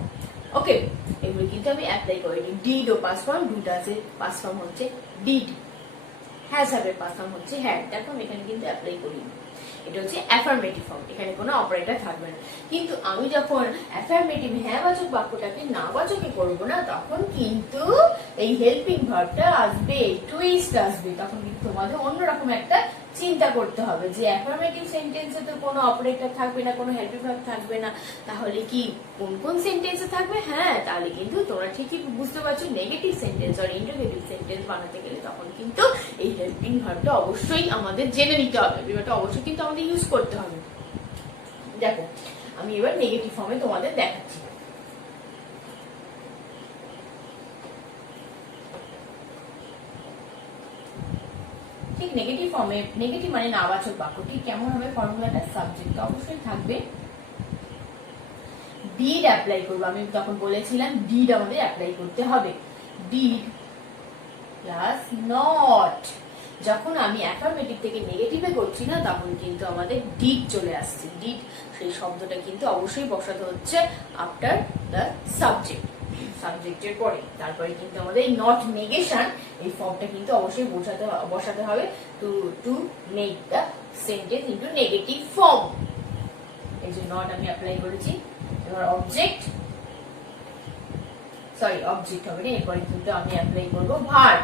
ওকে, এগুলো কিন্তু আমি অ্যাপ্লাই করিনি। ডিড ও পাস্ট ফর্ম, দুটো আছে, পাস্ট ফর্ম হচ্ছে ডিড, হ্যাজ হ্যাভ এর পাস্ট ফর্ম হচ্ছে হ্যাড। দেখো আমি এখানে কিন্তু অ্যাপ্লাই করিনি। এটা হচ্ছে অ্যাফার্মেটিভ ফর্ম, এখানে কোনো অপারেটর থাকবে না। কিন্তু আমি যখন অ্যাফার্মেটিভ হ্যাঁ বাচক বাক্যটাকে না বাচকে করবো না, তখন কিন্তু এই হেল্পিং ভার্বটা আসবে, টুইস্ট আসবে। তখন কিন্তু তোমাদের অন্যরকম একটা চিন্তা করতে হবে যে অ্যাফার্মেটিভ সেন্টেন্সে তো কোনো অপারেটর থাকবে না, কোনো হেল্পিং ভার্ব থাকবে না, তাহলে কি কোন কোন সেন্টেন্সে থাকবে? হ্যাঁ, তাহলে কিন্তু তোমরা ঠিকই বুঝতে পারছো, নেগেটিভ সেন্টেন্স আর ইন্টারোগেটিভ সেন্টেন্স বানাতে গেলে তখন কিন্তু এই হেল্পিং ভার্বটা অবশ্যই আমাদের জেনে নিতে হবে, এটা অবশ্যই কিন্তু আমাদের ইউজ করতে হবে। দেখো আমি এবার নেগেটিভ ফর্মে তোমাদের দেখাচ্ছি। ঠিক নেগেটিভ ফর্মে, নেগেটিভ মানে নাবাচক বাক্য, ঠিক কেমন হবে ফর্মুলাটা? সাবজেক্ট অবশ্যই থাকবে, ডিড অ্যাপ্লাই করবো। আমি তখন বলেছিলাম ডিড আমাদের অ্যাপ্লাই করতে হবে, ডিড প্লাস নট। যখন আমি অ্যাফার্মেটিভ থেকে নেগেটিভে করছি না, তখন কিন্তু আমাদের ডিড চলে আসছে। ডিড সেই শব্দটা কিন্তু অবশ্যই বসাতে হচ্ছে আফটার দ্য সাবজেক্ট, সাবজেক্টের পরে। তারপরে কিন্তু আমাদের এই নট নেগেশন, এই ফর্মটা কিন্তু অবশ্যই বসাতে হবে to make the sentence into negative form. এই যে নট আমি অ্যাপ্লাই করেছি। এবার অবজেক্ট হবে না, এরপরে কিন্তু আমি অ্যাপ্লাই করবো verb.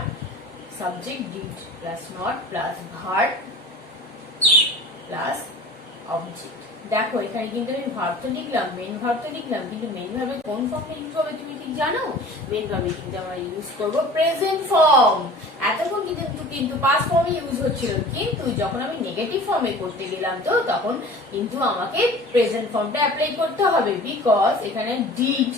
Subject did plus not plus verb plus object. দেখো এখানে কিন্তু আমি ভার্ব তো লিখলাম, মেন ভার্ব তো লিখলাম, কিন্তু মেন ভার্বে কোন ফর্মে ইউজ হবে তুমি ঠিক জানো? মেন ভার্বে কিন্তু আমরা ইউজ করব প্রেজেন্ট ফর্ম। এতক্ষণ কিন্তু পাস্ট ফর্মে ইউজ হচ্ছিল, কিন্তু যখন আমি নেগেটিভ ফর্মে করতে গেলাম তো তখন কিন্তু আমাকে প্রেজেন্ট ফর্মটা অ্যাপ্লাই করতে হবে, বিকজ এখানে ডিড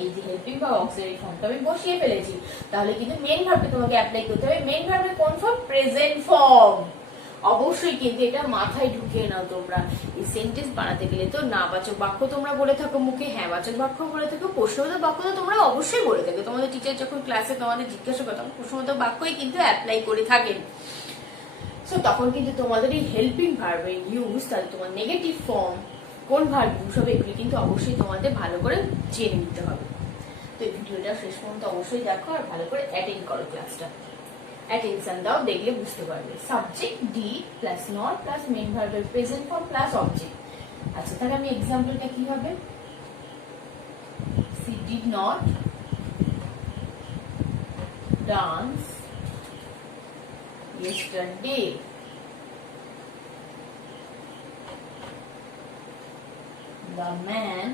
এই যে হেল্পিং বা অক্সিলারি ফর্মটা আমি বসিয়ে ফেলেছি। তাহলে কিন্তু মেন ভার্বটা তোমাকে অ্যাপ্লাই করতে হবে। মেন ভার্বের কোন ফর্ম? Present form. অবশ্যই কিন্তু এটা মাথায় ঢুকিয়ে নাও তোমরা। এই সেন্টেন্স বানাতে গেলে তো নাবাচক বাক্য তোমরা বলে থাকো মুখে, হ্যাঁ বাচক বাক্য বলে থাকো, প্রশ্নবোধক বাক্য তো তোমরা অবশ্যই বলে থাকো। তোমাদের টিচার যখন ক্লাসে তোমাদের জিজ্ঞাসা করে তখন প্রশ্নবোধক বাক্যই কিন্তু অ্যাপ্লাই করে থাকেন। সো তখন কিন্তু তোমাদের এই হেল্পিং ভার্বের ইউজ, তাহলে তোমার নেগেটিভ ফর্ম কোন ভার্ব ইউজ হবে এগুলি কিন্তু অবশ্যই তোমাদের ভালো করে জেনে নিতে হবে। তো এই ভিডিওটা শেষ পর্যন্ত অবশ্যই দেখো আর ভালো করে অ্যাটেন্ড করো ক্লাসটা। অ্যাটেনশন দাও, দেখলে বুঝতে পারবে। Subject did plus not plus main ভার্বের প্রেজেন্ট ফর্ম প্লাস অবজেক্ট। আচ্ছা, তাহলে আমি এক্সাম্পলটা কি হবে? She did not dance yesterday. The man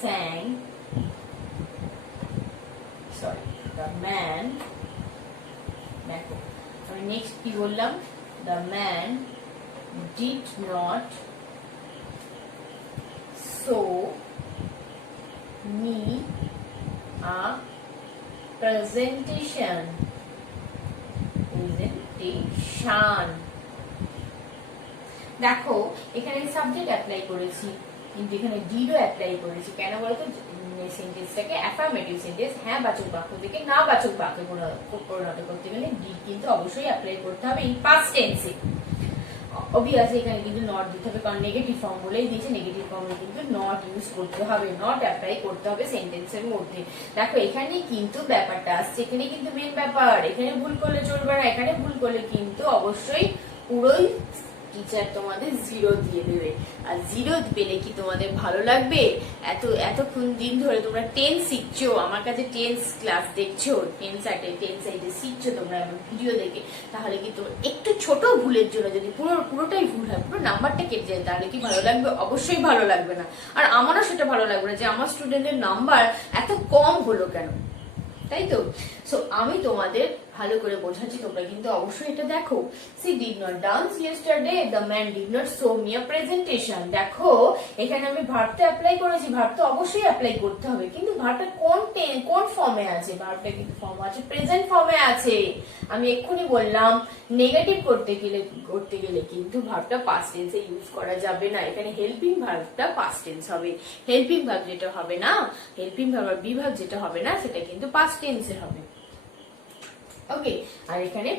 sang, the man, দেখো আমি নেক্সট কি বললাম? The man did not show me a presentation. দেখো এখানে সাবজেক্ট অ্যাপ্লাই করেছি, কিন্তু এখানে ডিডও অ্যাপ্লাই করেছি। কেন বলতো? সেন্টেন্সটাকে অ্যাফার্মেটিভ সেন্টেন্স, হ্যাঁ বাচক বাক্য থেকে না বাচক বাক্যে পরিণত করতে গেলে ডিড কিন্তু অবশ্যই অ্যাপ্লাই করতে হবে এই পাস্ট টেন্সে। অবভিয়াসলি এখানে কিন্তু নট দিতে হবে, কারণ নেগেটিভ ফর্ম বলেই দিয়েছে, নেগেটিভ ফর্মে কিন্তু নট ইউজ করতে হবে, নট অ্যাপ্লাই করতে হবে সেন্টেন্সের মধ্যে। দেখো এখানে কিন্তু ব্যাপারটা আসছে, এখানে কিন্তু মেন ব্যাপার, এখানে ভুল করলে চলবে না। এখানে ভুল করলে কিন্তু অবশ্যই পুরোই টিচার তোমাদের 0 দিয়ে দেবে। আর 0 পেলে কি তোমাদের ভালো লাগবে? এতক্ষণ দিন ধরে তোমরা 10 শিখছো, আমার কাছে 10 ক্লাস দেখছো, 10 সাইডে শিখছো তোমরা ভিডিও দেখে, তাহলে কি তোমার একটু ছোট ভুলের জন্য যদি পুরোটাই ভুল হয়, পুরো নাম্বারটা কেটে যায়, তাহলে কি ভালো লাগবে? অবশ্যই ভালো লাগবে না। আর আমারও সেটা ভালো লাগবে না যে আমার স্টুডেন্টের নাম্বার এত কম হলো কেন, তাই তো? সো আমি তোমাদের ভালো করে বোঝাচ্ছি, তোমরা কিন্তু অবশ্যই এটা দেখো। C did not dance yesterday, the man did not show me a presentation. দেখো এখানে আমি ভার্বটা অ্যাপ্লাই করেছি, ভার্ব তো অবশ্যই অ্যাপ্লাই করতে হবে, কিন্তু ভার্বটা কোন ফর্মে আছে? ভার্বটা কিন্তু ফর্ম আছে, প্রেজেন্ট ফর্মে আছে। আমি এক্ষুনি বললাম নেগেটিভ করতে গেলে কিন্তু ভার্বটা পাস্ট টেন্সে ইউজ করা যাবে না, এখানে হেল্পিং ভার্বটা পাস্ট টেন্স হবে। হেল্পিং ভার্ব যেটা হবে না, হেল্পিং ভার্ব আর বি ভার্ব যেটা হবে না, সেটা কিন্তু পাস্ট টেন্সে হবে। ওকে, আর এখানে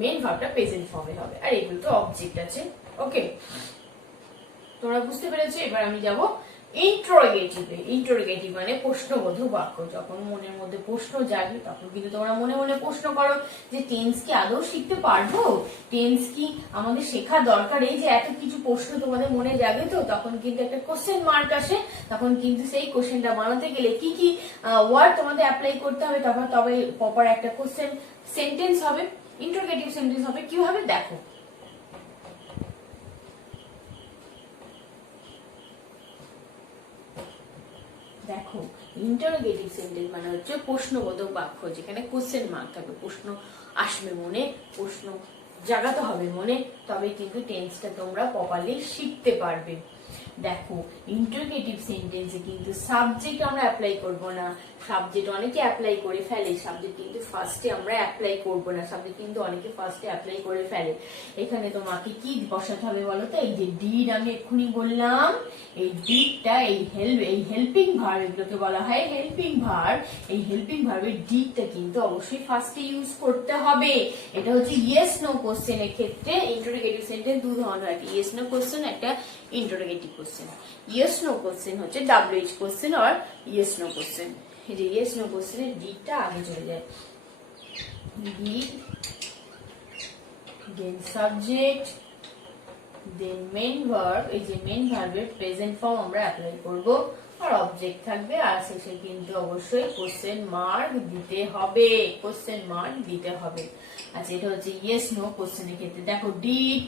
মেন ভার্বটা প্রেজেন্ট ফর্মে হবে, আর এগুলো তো অবজেক্ট আছে। ওকে, তোমরা বুঝতে পেরেছো? এবার আমি যাব ইন্টারোগেটিভে। ইন্টারোগেটিভ মানে প্রশ্নবোধক বাক্য। যখন মনের মধ্যে প্রশ্ন জাগে তখন কিন্তু তোমরা মনে মনে প্রশ্ন করো যে টেন্স কি আদৌ শিখতে পারবো, টেন্স কি আমাদের শেখা দরকার? এই যে এত কিছু প্রশ্ন তোমাদের মনে জাগে, তো তখন কিন্তু একটা কোশ্চেন মার্ক আসে। তখন কিন্তু সেই কোশ্চেনটা বানাতে গেলে কি কি ওয়ার্ড তোমাদের অ্যাপ্লাই করতে হবে, তবে প্রপার একটা কোশ্চেন সেন্টেন্স হবে, ইন্টারোগেটিভ সেন্টেন্স হবে। কি হবে দেখো, দেখো ইন্টারোগেটিভ সেন্টেন্স মানে হচ্ছে প্রশ্নবোধক বাক্য, যেখানে কোশ্চেন মার্ক থাকবে, প্রশ্ন আসবে মনে, প্রশ্ন জাগাতে হবে মনে, তবে কিন্তু টেন্সটা তোমরা প্রপারলি শিখতে পারবে। দেখো ইন্টারোগেটিভ সেন্টেন্সে কিন্তু সাবজেক্ট আমরা অ্যাপ্লাই করব না। সাবজেক্ট অনেকে অ্যাপ্লাই করে ফেলে, সাবজেক্ট কিন্তু ফার্স্টে আমরা অ্যাপ্লাই করব না, সাবজেক্ট কিন্তু অনেকে ফার্স্টে অ্যাপ্লাই করে ফেলে। এখানে তোমাকে কি বসাতে হবে বলো তো? এই যে ডিড আমি এক্ষুনি বললাম, এই ডিডটা এই হেল্পিং ভার্ব, এগুলোকে বলা হয় হেল্পিং ভার্ব। এই হেল্পিং ভার্বের ডিডটা কিন্তু অবশ্যই ফার্স্টে ইউজ করতে হবে। এটা হচ্ছে ইয়েস নো কোশ্চেনের ক্ষেত্রে ইন্টারোগেটিভ সেন্টেন্স দু ধরনের হয়, ইয়েস নো কোশ্চেন, একটা interrogative question. Yes no question হচ্ছে WH কোশ্চেন আর ইয়েস নো কোশ্চেন। এই যে ইয়েস নো কোশ্চেনের ডিডটা আগে চলে যায়, did then subject then main verb. এই যে মেইন ভার্বের প্রেজেন্ট ফর্ম আমরা অ্যাপ্লাই করব, আর অবজেক্ট থাকবে, আর শেষে কিন্তু অবশ্যই কোশ্চেন মার্ক দিতে হবে, কোশ্চেন মার্ক দিতে হবে। আচ্ছা, এটা হচ্ছে ইয়েস নো কোশ্চেনের ক্ষেত্রে। দেখো ডিড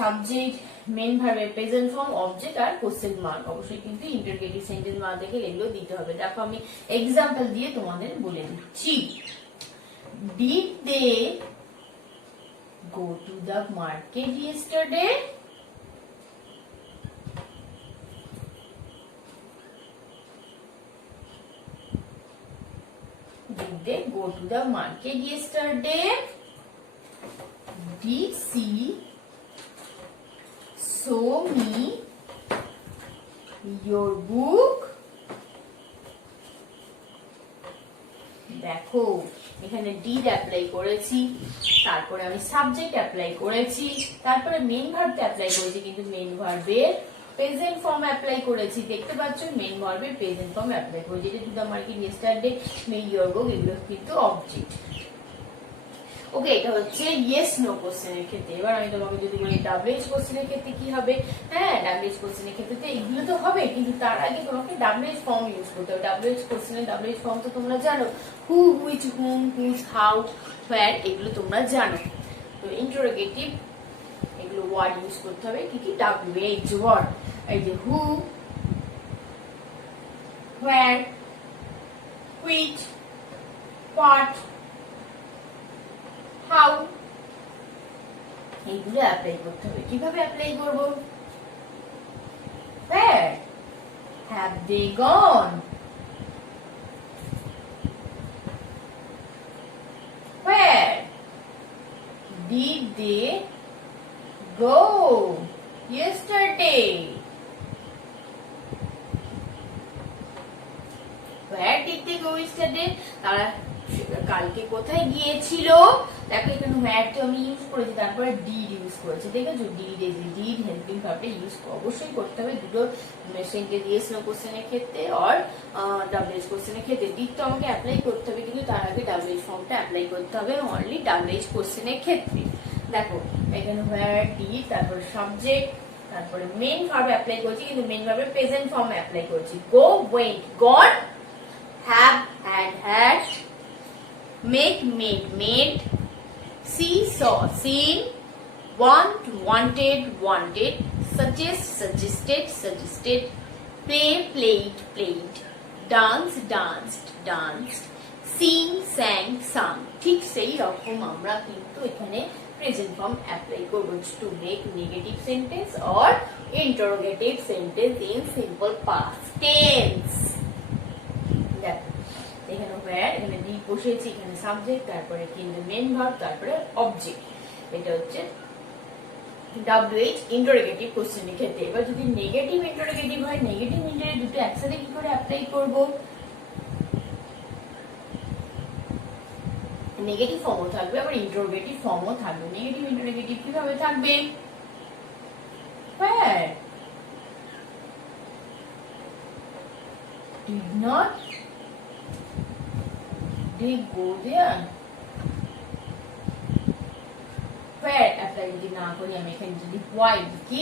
সাবজেক্ট মেইন ভার্বের প্রেজেন্ট ফর্ম অবজেক্ট আর কোশ্চেন মার্ক, অবশ্যই কিন্তু ইন্টারোগেটিভ সেন্টেন্স মার্ক দেখে এগুলো দিতে হবে। দেখো আমি এক্সাম্পল দিয়ে তোমাদের বলে দিচ্ছি। Did they go to the market yesterday? Did they go to the market yesterday? Did she show me your book? দেখো এখানে ডিড অ্যাপ্লাই করেছি, তারপরে আমি সাবজেক্ট অ্যাপ্লাই করেছি, তারপরে মেইন ভার্বটা অ্যাপ্লাই করেছি, কিন্তু মেইন ভার্বের প্রেজেন্ট ফর্ম অ্যাপ্লাই করেছি। দেখতে পাচ্ছ মেইন ভার্বের প্রেজেন্ট ফর্ম অ্যাপ্লাই করেছি। যেটা to the market yesterday, May your বুক, এগুলো কিন্তু অবজেক্ট। ওকে, এটা হচ্ছে ইয়েস নো কোশ্চেনের ক্ষেত্রে। এবার আমি তোমাকে যদি বলি WH কোশ্চেনের ক্ষেত্রে কি হবে? হ্যাঁ, WH কোশ্চেনের ক্ষেত্রে তো এগুলো তো হবে, কিন্তু তার আগে তোমাকে WH ফর্ম ইউজ করতে হবে। WH কোশ্চেনের WH ফর্ম তো তোমরা জানো, হু, হুইচ, হুম, হুজ, হাউ, হোয়ার, এগুলো তোমরা জানো। তো ইন্টারোগেটিভ এগুলো ওয়ার্ড ইউজ করতে হবে। কি কি? WH ওয়ার্ড, এই যে হু, হোয়ার, হুইচ, হোয়াট, হাউ, এইগুলো অ্যাপ্লাই করতে হবে। কিভাবে অ্যাপ্লাই করব? Where have they gone? Where did they go yesterday? Where did they go yesterday? তারা কালকে কোথায় গিয়েছিল? দেখো এখানে where আমি ইউজ করেছি, তারপরে ডিড ইউজ করেছি। দেখেছো ডিড হেল্পিং ভার্বটা ইউজ অবশ্যই করতে হবে দুটো সেন্টেন্স, ইয়েস নো কোশ্চেনের ক্ষেত্রে আর WH কোশ্চেনের ক্ষেত্রে। ডিড তো আমাকে অ্যাপ্লাই করতে হবে, কিন্তু তার আগে WH ফর্মটা অ্যাপ্লাই করতে হবে অনলি WH কোশ্চেনের ক্ষেত্রে। দেখো এখানে where did, তারপর সাবজেক্ট, তারপরে মেইন ভার্ব অ্যাপ্লাই করছি, কিন্তু মেইন ভার্বের প্রেজেন্ট ফর্মে অ্যাপ্লাই করছি। গো went gone, have had, make made made, see saw seen, want wanted wanted, suggest suggested suggested, play played played, dance danced danced, sing sang sung। ঠিক সেই রকম আমরা কিন্তু এখানে প্রেজেন্ট ফর্ম অ্যাপ্লাই করব to make negative sentence or interrogative sentence in simple past tense. দেখো এখানে where, এখানে ডি বসিয়েছি, এখানে সাবজেক্ট, তারপরে কিন্তু মেইন ভার্ব, তারপরে অবজেক্ট। এটা হচ্ছে WH ইন্টারোগেটিভ কোশ্চেনের ক্ষেত্রে। এবার যদি নেগেটিভ ইন্টারোগেটিভ হয়, নেগেটিভ ইন্টারোগেটিভ দুটো একসাথে কি করে অ্যাপ্লাই করব? নেগেটিভ ফর্মও থাকবে, আবার ইন্টারোগেটিভ ফর্মও থাকবে। নেগেটিভ ইন্টারোগেটিভ কিভাবে থাকবে? where did not they go there, where apply যদি না করি আমি এখানে যদি why কি,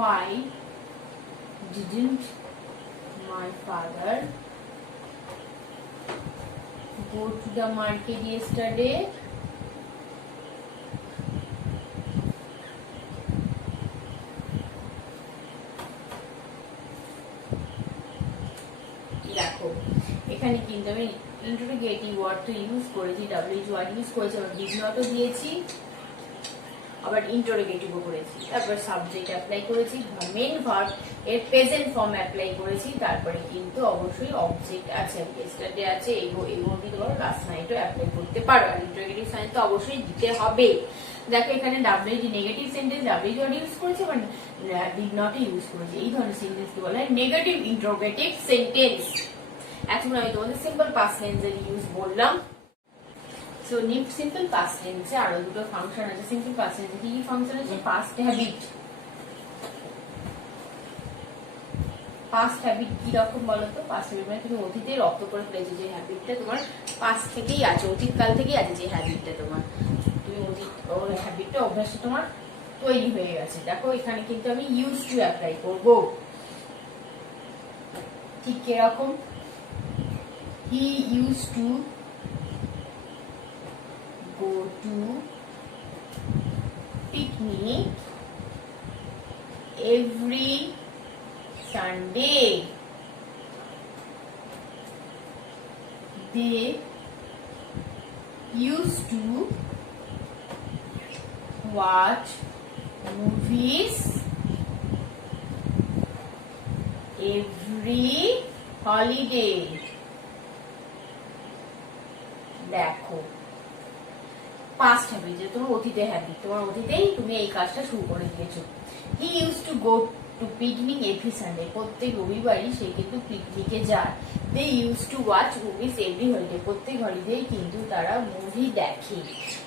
why didn't my father go to the market yesterday? দেখো এখানে কিন্তু আমি ইন্টারোগেটিভ ওয়ার্ড তো ইউজ করেছি, WH ওয়ার্ড ইউজ করেছি, আবার ডিড নটও দিয়েছি, আবার ইন্টারোগেটিভও করেছি, তারপর সাবজেক্ট অ্যাপ্লাই করেছি, মেইন ভার্ব এর প্রেজেন্ট ফর্ম অ্যাপ্লাই করেছি, তারপরে কিন্তু অবশ্যই অবজেক্ট আছে, ইয়েস্টারডে আছে, এগুলো কি তোমরা লাস্ট নাইটও অ্যাপ্লাই করতে পারো। আর ইন্টারোগেটিভ সাইন তো অবশ্যই দিতে হবে। দেখো এখানে WH negative sentence WH word use করেছি, আবার ডিড নট ইউজ করেছি। এই ধরনের সেন্টেন্স কি বলা হয়? Negative interrogative sentence. এখন আমি তোমাদের সিম্পল পাস্ট টেন্সের ইউজ বললাম। সো সিম্পল পাস্ট টেন্সে আরো দুটো ফাংশন আছে। সিম্পল পাস্ট টেন্সে কি কি ফাংশন আছে? Past habit. পাস্ট হ্যাবিট কি রকম বলো তো? পাস্ট হ্যাবিট মানে তুমি অতীতে রপ্ত করে ফেলেছো, যে হ্যাবিটটা তোমার পাস্ট থেকেই আছে, অতীতকাল থেকেই আছে, যে হ্যাবিটটা তোমার, তুমি অতীত হ্যাবিটটা অভ্যাসটা তোমার তৈরি হয়ে গেছে। দেখো এখানে কিন্তু আমি ইউজ টু অ্যাপ্লাই করব। ঠিক এরকম, he used to go to picnic every Sunday. They used to watch movies every holiday. দেখো পাস্ট হ্যাবিট, যে তোমার অতীতে হ্যাবিট, তোমার অতীতেই তুমি এই কাজটা শুরু করে দিয়েছো। He use to go to picnic every Sunday, প্রত্যেক রবিবারই সে কিন্তু পিকনিকে যায়। They use to watch movies every holiday, প্রত্যেক হলিডেই কিন্তু তারা মুভি দেখে।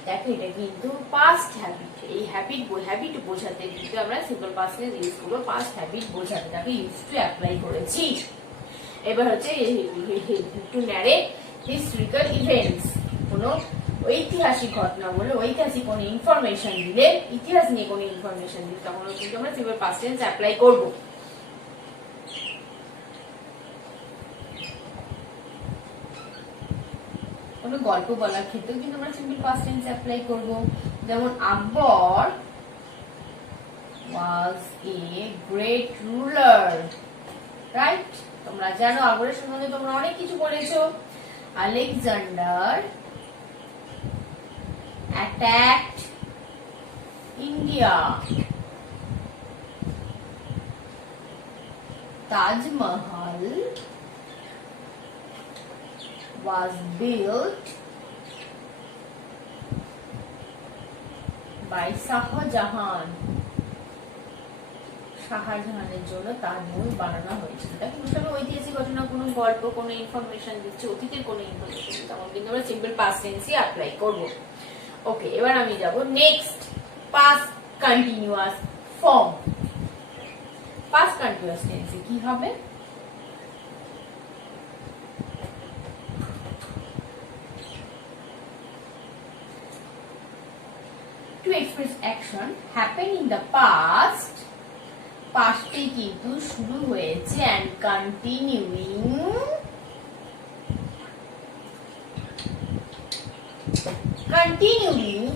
দেখো এটা কিন্তু পাস্ট হ্যাবিট। এই হ্যাবিট বোঝাতে কিন্তু আমরা সিম্পল পাস্ট টেন্স ইউজ করবো, পাস্ট হ্যাবিট বোঝাতে। তাকে ইউজ টু অ্যাপ্লাই করেছি। এবার হচ্ছে টু ন্যারেট হিস্টোরিক্যাল ইভেন্টস, কোনো ঐতিহাসিক ঘটনা বলে, ঐতিহাসিক কোনো ইনফরমেশন দিলে, ইতিহাস নিয়ে কোনো ইনফরমেশন দিলে, তখন কিন্তু আমরা সিম্পল পাস্ট টেন্স অ্যাপ্লাই করব। কোনো গল্প বলার ক্ষেত্রেও কিন্তু আমরা সিম্পল পাস্ট টেন্স অ্যাপ্লাই করব। যেমন আকবর was a great ruler, right? তোমরা জানো আকবরের সম্বন্ধে তোমরা অনেক কিছু পড়েছো। Alexander attacked India. Taj Mahal was built by Shah Jahan. শাহজাহানের জন্য তাজমহল বানানো হয়েছিল। দেখো সব ঐতিহাসিক ঘটনা, কোনো গল্প, কোনো ইনফরমেশন দিচ্ছে, অতীতের কোনো ইনফরমেশন, তখন কিন্তু আমরা সিম্পল পাস্ট টেন্সই অ্যাপ্লাই করব। ওকে, এবার আমি যাব next, past continuous form. Past continuous টেন্সে কি হবে? express action happen in the past, পাস্টে কিন্তু শুরু হয়েছে and continuing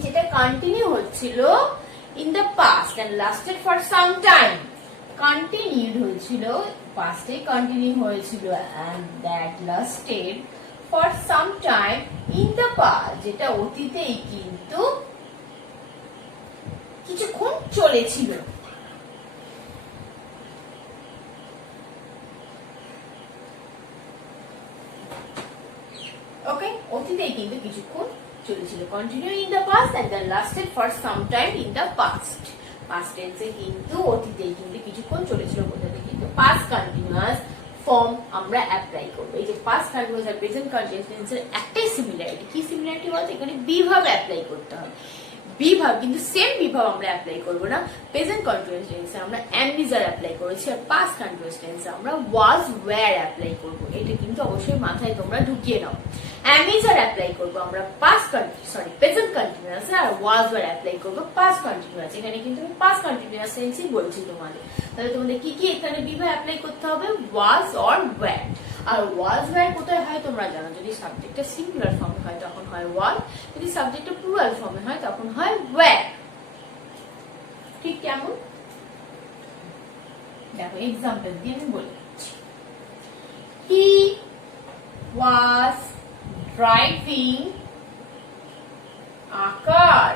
যেটা কন্টিনিউ হচ্ছিল in the past and lasted for some time, continued হয়েছিল পাস্টে কন্টিনিউ হয়েছিল and that lasted for some time in the past, যেটা অতীতেই কিন্তু কিছুক্ষণ চলেছিল। ওকে, অতীতেই কিন্তু কিছুক্ষণ চলেছিল, continue in the past and then lasted for some time in the past. Past টেন্সে কিন্তু অতীতেই কিন্তু কিছুক্ষণ চলেছিল বলতে কিন্তু পাস্ট কন্টিনিউয়াস ফর্ম আমরা অ্যাপ্লাই করব। এই যে পাস্ট কন্টিনিউয়াস আর প্রেজেন্ট কন্টিনিউয়াস টেন্সের একটাই সিমিলারিটি, কি সিমিলারিটি বলতে এখানে বি ভার্ব অ্যাপ্লাই করতে হবে। বি ভার্ব কিন্তু সেম বি ভার্ব আমরা অ্যাপ্লাই করব না। প্রেজেন্ট কন্টিনিউয়াস টেন্সে আমরা am is are অ্যাপ্লাই করেছি, আর পাস্ট কন্টিনিউয়াস টেন্সে আমরা was were অ্যাপ্লাই করব। এটা কিন্তু অবশ্যই মাথায় তোমরা ঢুকিয়ে নাও। am is are অ্যাপ্লাই করব আমরা প্রেজেন্ট কন্টিনিউয়াস, আর was were অ্যাপ্লাই করব পাস্ট কন্টিনিউয়াস। এখানে কিন্তু আমি পাস্ট কন্টিনিউয়াস টেন্সই বলছি তোমাদের। তাহলে তোমাদের কি কি এখানে বি ভার্ব অ্যাপ্লাই করতে হবে? was or were। R was were কোথায় হয় তোমরা জানো, যদি সাবজেক্টটা সিঙ্গুলার ফর্মে হয় তখন হয় was, যদি সাবজেক্টটা প্লুরাল ফর্মে হয় তখন হয় were। ঠিক কেমন? দেখো এক্সাম্পল দিয়ে আমি বলি। He was driving a car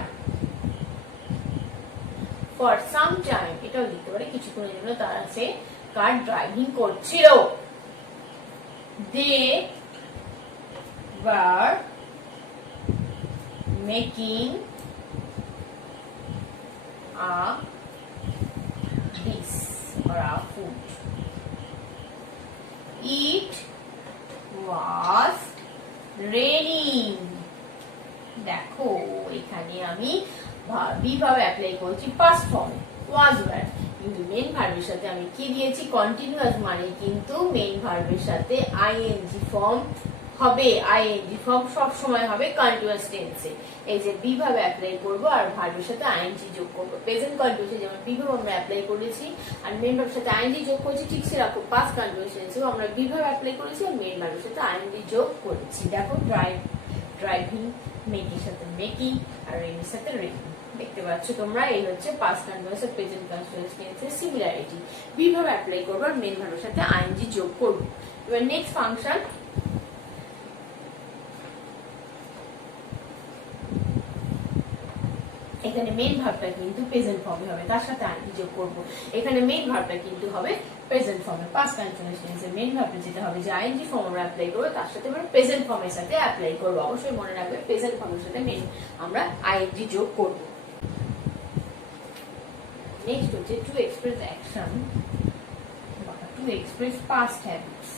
for some time, এটাও লিখতে পারে কিছুক্ষণের জন্য তারা সে কার ড্রাইভিং করছিল। They were making a dish or a food. It was raining. দেখো এখানে আমি বি ভার্ব অ্যাপ্লাই করছি পাস্ট ফর্মে was were, কিন্তু মেইন ভার্বের সাথে আমি কি দিয়েছি? কন্টিনিউয়াস, মানে কিন্তু মেইন ভার্বের সাথে আইএনজি ফর্ম হবে। আইএনজি ফর্ম সব সময় হবে কন্টিনিউয়াস টেন্সে। এই যে বি ভার্ব অ্যাপ্লাই করব আর ভার্বের সাথে আইএনজি যোগ করব। প্রেজেন্ট কন্টিনিউয়াসে যেমন বি ভার্ব আমরা অ্যাপ্লাই করেছি আর মেইন ভার্বের সাথে আইএনজি যোগ করেছি, ঠিক সেরকম পাস্ট কন্টিনিউয়াস টেন্সেও আমরা বি ভার্ব অ্যাপ্লাই করেছি আর মেইন ভার্বের সাথে আইএনজি যোগ করেছি। দেখো ড্রাইভিং, মেকির সাথে মেকিং আর রেইনের সাথে রেইনিং। দেখতে পাচ্ছ তোমরা, এই হচ্ছে পাস্ট কন্টিনিউয়াস আর প্রেজেন্ট কন্টিনিউয়াস টেন্সের সিমিলারিটি। বি ভার্ব অ্যাপ্লাই করব আর মেইন ভার্বের সাথে আইএনজি যোগ করব। এবার নেক্সট ফাংশন, এখানে মেইন ভার্বটা কিন্তু প্রেজেন্ট ফর্মে হবে, তার সাথে আইএনজি যোগ করব। এখানে মেইন ভার্বটা কিন্তু হবে প্রেজেন্ট ফর্মে। পাস্ট কন্টিনিউয়াস টেন্সের মেইন ভার্বটা যেটা হবে যে আইএনজি ফর্ম আমরা অ্যাপ্লাই করব, তার সাথে আমরা প্রেজেন্ট ফর্মের সাথে অ্যাপ্লাই করব। অবশ্যই মনে রাখবে প্রেজেন্ট ফর্মের সাথে মেইন আমরা আইএনজি যোগ করব। নেক্সট হচ্ছে two express action, to express past habits.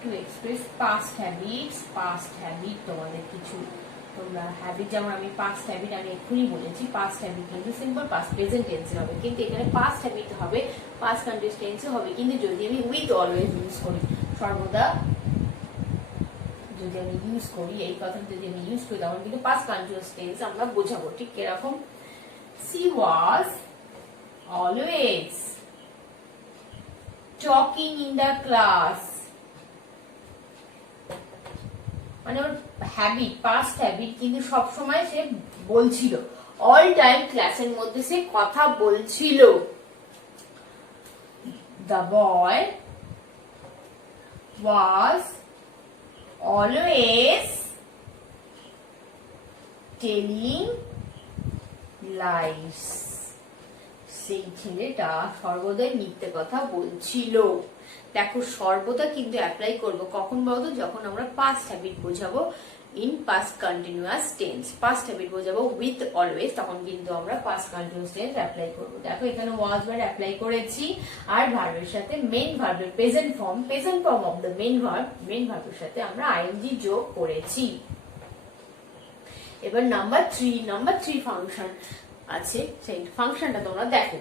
To express past habits, past habit তোমাদের কিছু তোমরা হ্যাবিট, যেমন আমি পাস্ট হ্যাবিট আমি এক্ষুনি বলেছি, পাস্ট হ্যাবিট কিন্তু সিম্পল পাস্ট প্রেজেন্ট টেন্সে হবে, কিন্তু এখানে পাস্ট হ্যাবিট হবে পাস্ট কন্টিনিউয়াস টেন্সে হবে। কিন্তু যদি আমি উইথ অলওয়েজ ইউজ করি, সর্বদা যদি আমি ইউজ করি, এই কথাটা যদি আমি ইউজ করি তখন কিন্তু পাস্ট কন্টিনিউয়াস টেন্স আমরা বোঝাবো। ঠিক এরকম, she was always talking in the class, মানে ওর হ্যাবিট, পাস্ট হ্যাবিট কিন্তু সব সময় সে বলছিল, অল টাইম ক্লাসের মধ্যে সে কথা বলছিল। The boy was always telling lies, সেই ছেলেটা সর্বদাই মিথ্যে কথা বলছিল। দেখো সর্বদা কিন্তু অ্যাপ্লাই করব কখন বলতো, যখন আমরা পাস্ট হ্যাবিট বোঝাবো in past continuous tense. Past habit বোঝাবো উইথ অলওয়েজ, তখন কিন্তু আমরা পাস্ট কন্টিনিউয়াস টেন্স অ্যাপ্লাই করব। দেখো এখানে ওয়াজ ভার্ব অ্যাপ্লাই করেছি আর ভার্বের সাথে মেইন ভার্বের present form of the main ভার্বের সাথে আমরা আইএনজি যোগ করেছি। এবার নাম্বার থ্রি ফাংশন আছে, সেই ফাংশনটা তোমরা দেখো।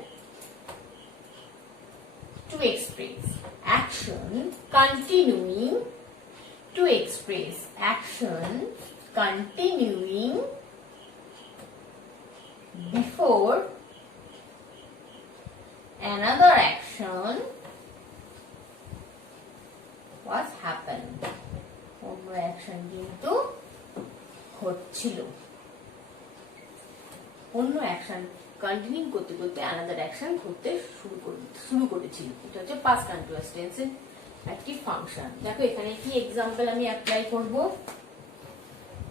To express action continuing, to express action continuing before another action was happened. অন্য অ্যাকশন কিন্তু হচ্ছিল, অন্য অ্যাকশন কন্টিনিউ করতে করতে অ্যানাদার অ্যাকশন করতে শুরু করেছিল। এটা হচ্ছে পাস্ট কন্টিনিউয়াস টেন্সের একটি ফাংশন। দেখো এখানে কি এক্সাম্পল আমি অ্যাপ্লাই করব।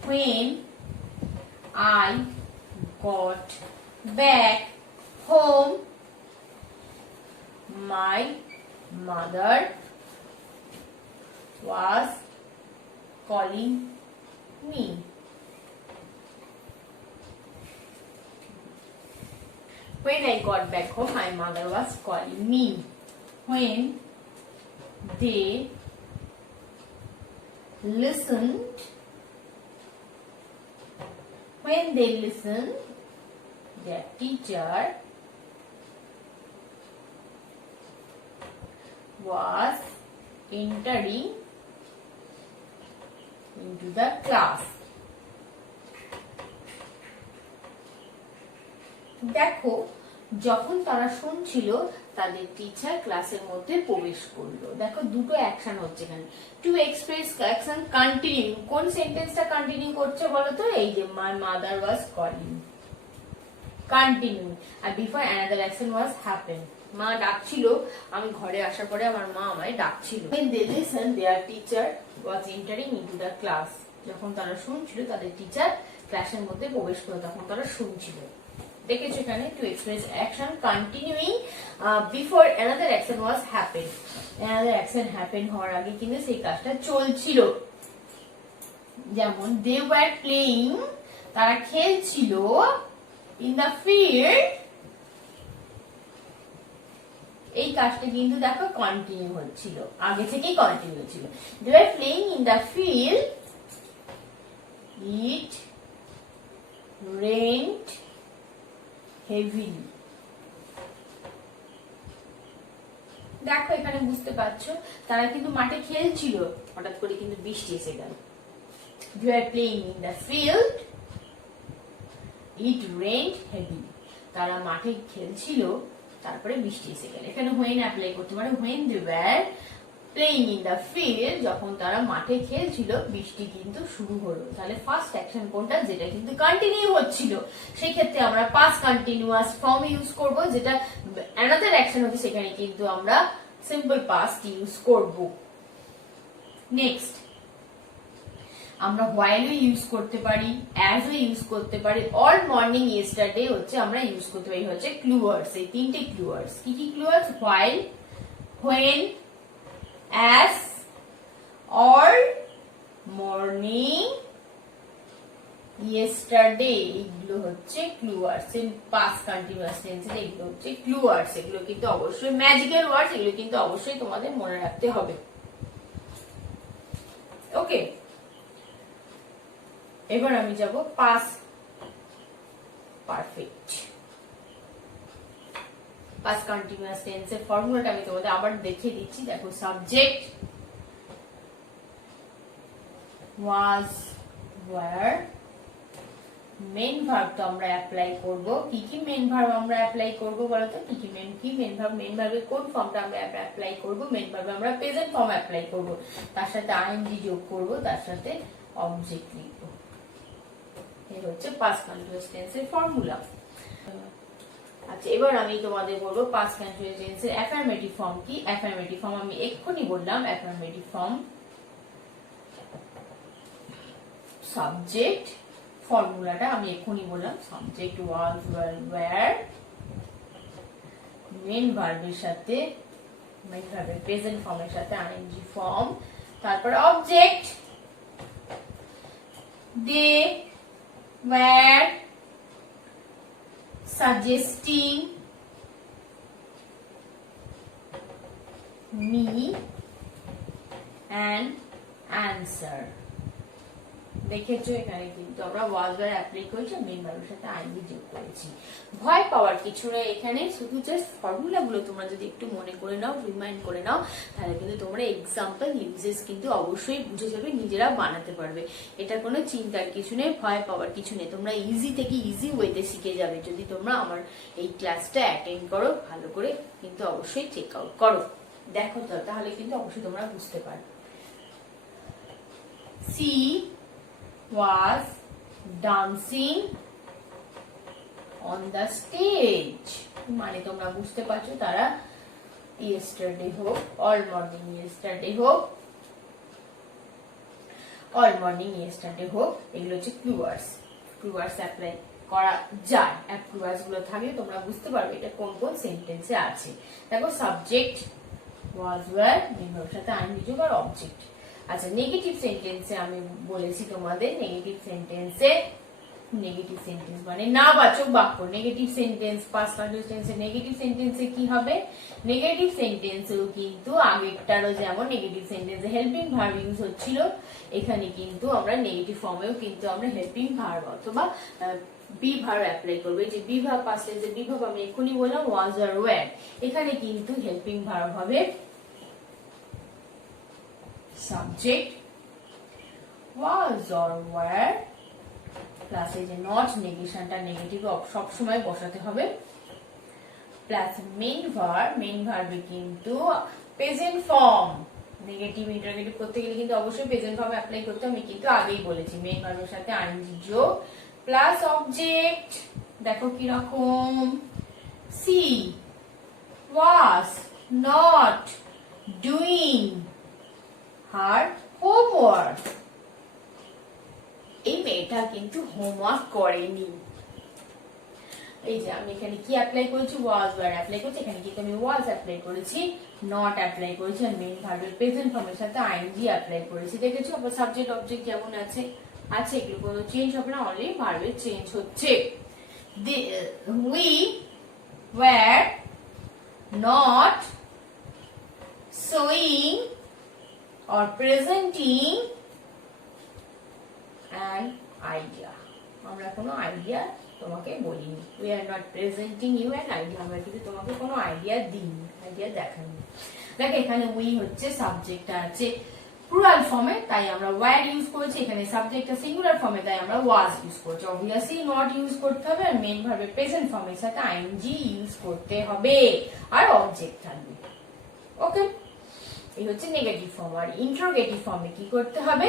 when I got back home my mother was calling me. When I got back home, my mother was calling me. When they listened, their teacher was entering into the class. দেখো যখন তারা শুনছিল তাদের teacher ক্লাসের মধ্যে প্রবেশ করলো। দেখো দুটো অ্যাকশন হচ্ছে এখানে। টু এক্সপ্রেস অ্যাকশন কন্টিনিউ, কোন সেন্টেন্সটা কন্টিনিউ করছে বলো তো? এই যে my mother was calling, continue. আর before another action was happen, মা ডাকছিল, আমি ঘরে আসার পরে আমার মা আমায় ডাকছিল। when they listened their teacher was entering into the class, যখন তারা শুনছিল তাদের টিচার ক্লাসের মধ্যে প্রবেশ করলো, তখন তারা শুনছিল। দেখেছো এখানে two express action continuing before another action was happen, another action happen হওয়ার আগে কিন্তু সেই কাজটা চলছিল। যেমন দে ওয়ার প্লেইং, তারা খেলছিল, ইন দ্য ফিল্ড, এই কাজটা কিন্তু দেখো কন্টিনিউ হচ্ছিল, আগে থেকেই কন্টিনিউ ছিল। They were playing in the field, it rained heavily. দেখো এখানে বুঝতে পারছো তারা কিন্তু মাঠে খেলছিল, হঠাৎ করে কিন্তু বৃষ্টি এসে গেল। They were playing in the field, it rained heavily, তারা মাঠে খেলছিল, তারপরে বৃষ্টি এসে গেল। এখানে when অ্যাপ্লাই করতে পারে, when they were playing in the field, যখন তারা মাঠে খেলছিল বৃষ্টি কিন্তু শুরু হলো। তাহলে ফার্স্ট অ্যাকশন কোনটা? যেটা কিন্তু কন্টিনিউ হচ্ছিল, সেই ক্ষেত্রে আমরা পাস্ট কন্টিনিউয়াস ফর্ম ইউজ করব। যেটা অ্যানাদার অ্যাকশন হবে সেখানে কিন্তু আমরা সিম্পল পাস্ট ইউজ করব। নেক্সট আমরা while ইউজ করতে পারি, as ইউজ করতে পারি, অল মর্নিং ইয়েস্টারডে হচ্ছে আমরা ইউজ করতে পারি হচ্ছে ক্লু ওয়ার্ডস। এই তিনটে ক্লু ওয়ার্ডস কি কি? Clue words while, when, as, all morning, yesterday, এগুলো হচ্ছে clue words. In past continuous টেন্সে এগুলো হচ্ছে ক্লু ওয়ার্ডস। এগুলো কিন্তু অবশ্যই ম্যাজিক্যাল ওয়ার্ডস, এগুলো কিন্তু অবশ্যই তোমাদের মনে রাখতে হবে। ওকে, এবার আমি যাব পাস্ট পারফেক্ট। পাস্ট কন্টিনিউয়াস টেন্সের ফর্মুলাটা আমি তোমাদের আবার দেখিয়ে দিচ্ছি। দেখো subject was, were, main verb তো আমরা অ্যাপ্লাই করব। কি কি মেইন ভার্ব আমরা অ্যাপ্লাই করব বলো তো? কি মেইন ভার্ব? মেইন ভার্বের কোন ফর্মটা আমরা অ্যাপ্লাই করব? মেইন ভার্বে আমরা প্রেজেন্ট ফর্ম অ্যাপ্লাই করব, তার সাথে আইএনজি যোগ করব, তার সাথে অবজেক্ট লিখব। এই হচ্ছে পাস্ট কন্টিনিউয়াস টেন্সের ফর্মুলা। আচ্ছা, এবার আমি তোমাদের বলবো পাস্ট কন্টিনিউয়াস টেন্সের অ্যাফার্মেটিভ ফর্ম কি? অ্যাফার্মেটিভ ফর্ম আমি এক্ষুনি বললাম। অ্যাফার্মেটিভ ফর্ম সাবজেক্ট, ফর্মুলাটা আমি এক্ষুনি বললাম। Subject was, were, were, main ভার্বের সাথে, মেইন ভার্বের প্রেজেন্ট ফর্মের সাথে আইএনজি ফর্ম, তারপর object they, were, suggesting, me, and answer. দেখেছো এখানে কিন্তু আমরা ওয়াজ ওয়্যার অ্যাপ্লাই করেছি, মেইন ভার্বের সাথে আইএনজি যোগ করেছি। ভয় পাওয়ার কিছু না, এখানে শুধু জাস্ট ফর্মুলা গুলো তোমরা যদি একটু মনে করে নাও, রিমাইন্ড করে নাও, তাহলে কিন্তু তোমরা এক্সাম্পল ইউজেস কিন্তু অবশ্যই বুঝে যাবে, নিজেরা বানাতে পারবে। এটা কোনো চিন্তার কিছু নেই, ভয় পাওয়ার কিছু নেই, তোমরা ইজি থেকে ইজি ওয়েতে শিখে যাবে যদি তোমরা আমার এই ক্লাসটা অ্যাটেন্ড করো, ভালো করে কিন্তু অবশ্যই চেক আউট করো। দেখো তো, তাহলে কিন্তু অবশ্যই তোমরা বুঝতে পারবে। She was dancing on the stage, মানে তোমরা বুঝতে পারছো তারা yesterday হোক, all morning yesterday হোক, all morning yesterday হোক, এগুলো হচ্ছে ক্লুয়ার্স। ক্লুয়ার্স অ্যাপ্লাই করা যায়, ক্লুয়ার্স গুলো থাকলে তোমরা বুঝতে পারবে এটা কোন কোন সেন্টেন্সে আছে। দেখো সাবজেক্ট was were, মেইন সাথে আইএনজি যোগ আর অবজেক্ট। আচ্ছা, নেগেটিভ সেন্টেন্সে আমি বলেছি তোমাদের, নেগেটিভ সেন্টেন্স মানে না বাচক বাক্য। নেগেটিভ সেন্টেন্স, পাস্ট কন্টিনিউয়াস টেন্সে নেগেটিভ সেন্টেন্সে কি হবে? নেগেটিভ সেন্টেন্সেও কিন্তু আগেরটারও যেমন নেগেটিভ সেন্টেন্সে হেল্পিং ভার্ব ইউজ হচ্ছিল, এখানে কিন্তু আমরা নেগেটিভ ফর্মেও কিন্তু আমরা হেল্পিং ভার্ব অথবা বি ভার্ব অ্যাপ্লাই করবো। যে বি ভার্ব, পাস্ট টেন্সে বি ভার্ব আমি এখনই বললাম ওয়াজ আর ওয়্যার, এখানে কিন্তু হেল্পিং ভার্ব হবে subject was or were plus এই যে নট, নেগেশনটা নেগেটিভ সব সময় বসাতে হবে, প্লাস মেইন ভার্বে কিন্তু প্রেজেন্ট ফর্ম। নেগেটিভ ইন্টারোগেটিভ করতে গেলে কিন্তু অবশ্যই প্রেজেন্ট ফর্ম অ্যাপ্লাই করতে, আমি কিন্তু আগেই বলেছি। মেইন ভার্বের সাথে আইএনজি যোগ প্লাস অবজেক্ট। দেখো কি রকম, C was not doing her homework, এই মেয়েটা কিন্তু হোমওয়ার্ক করেনি। এই যে আমি এখানে কি অ্যাপ্লাই করেছি? ওয়াজ ওয়্যার অ্যাপ্লাই করেছি, এখানে কিন্তু আমি ওয়াজ অ্যাপ্লাই করেছি, নট অ্যাপ্লাই করেছি, আর মেইন ভার্বের প্রেজেন্ট ফর্মের সাথে আইএনজি অ্যাপ্লাই করেছি। দেখেছো আবার সাবজেক্ট অবজেক্ট যেমন আছে, এগুলো কোনো চেঞ্জ হবে না, অনলি ভার্বের চেঞ্জ হচ্ছে। We were not showing or presenting an idea, আমরা কোনো আইডিয়া তোমাকে বলিনি। we are not presenting you an idea, আমরা কিন্তু তোমাকে কোনো আইডিয়া দিইনি, আইডিয়া দেখাইনি। দেখো এখানে we হচ্ছে সাবজেক্টটা আছে প্লুরাল ফর্মে, তাই আমরা were ইউজ করেছি, এখানে সাবজেক্টটা সিঙ্গুলার ফর্মে, তাই আমরা was ইউজ করছি। অবভিয়াসলি নট ইউজ করতে হবে, আর মেইন ভার্বের প্রেজেন্ট ফর্মের সাথে আইএনজি ইউজ করতে হবে, আর অবজেক্ট থাকবে। ওকে, এই হচ্ছে নেগেটিভ ফর্ম। আর ইন্টারোগেটিভ ফর্মে কি করতে হবে?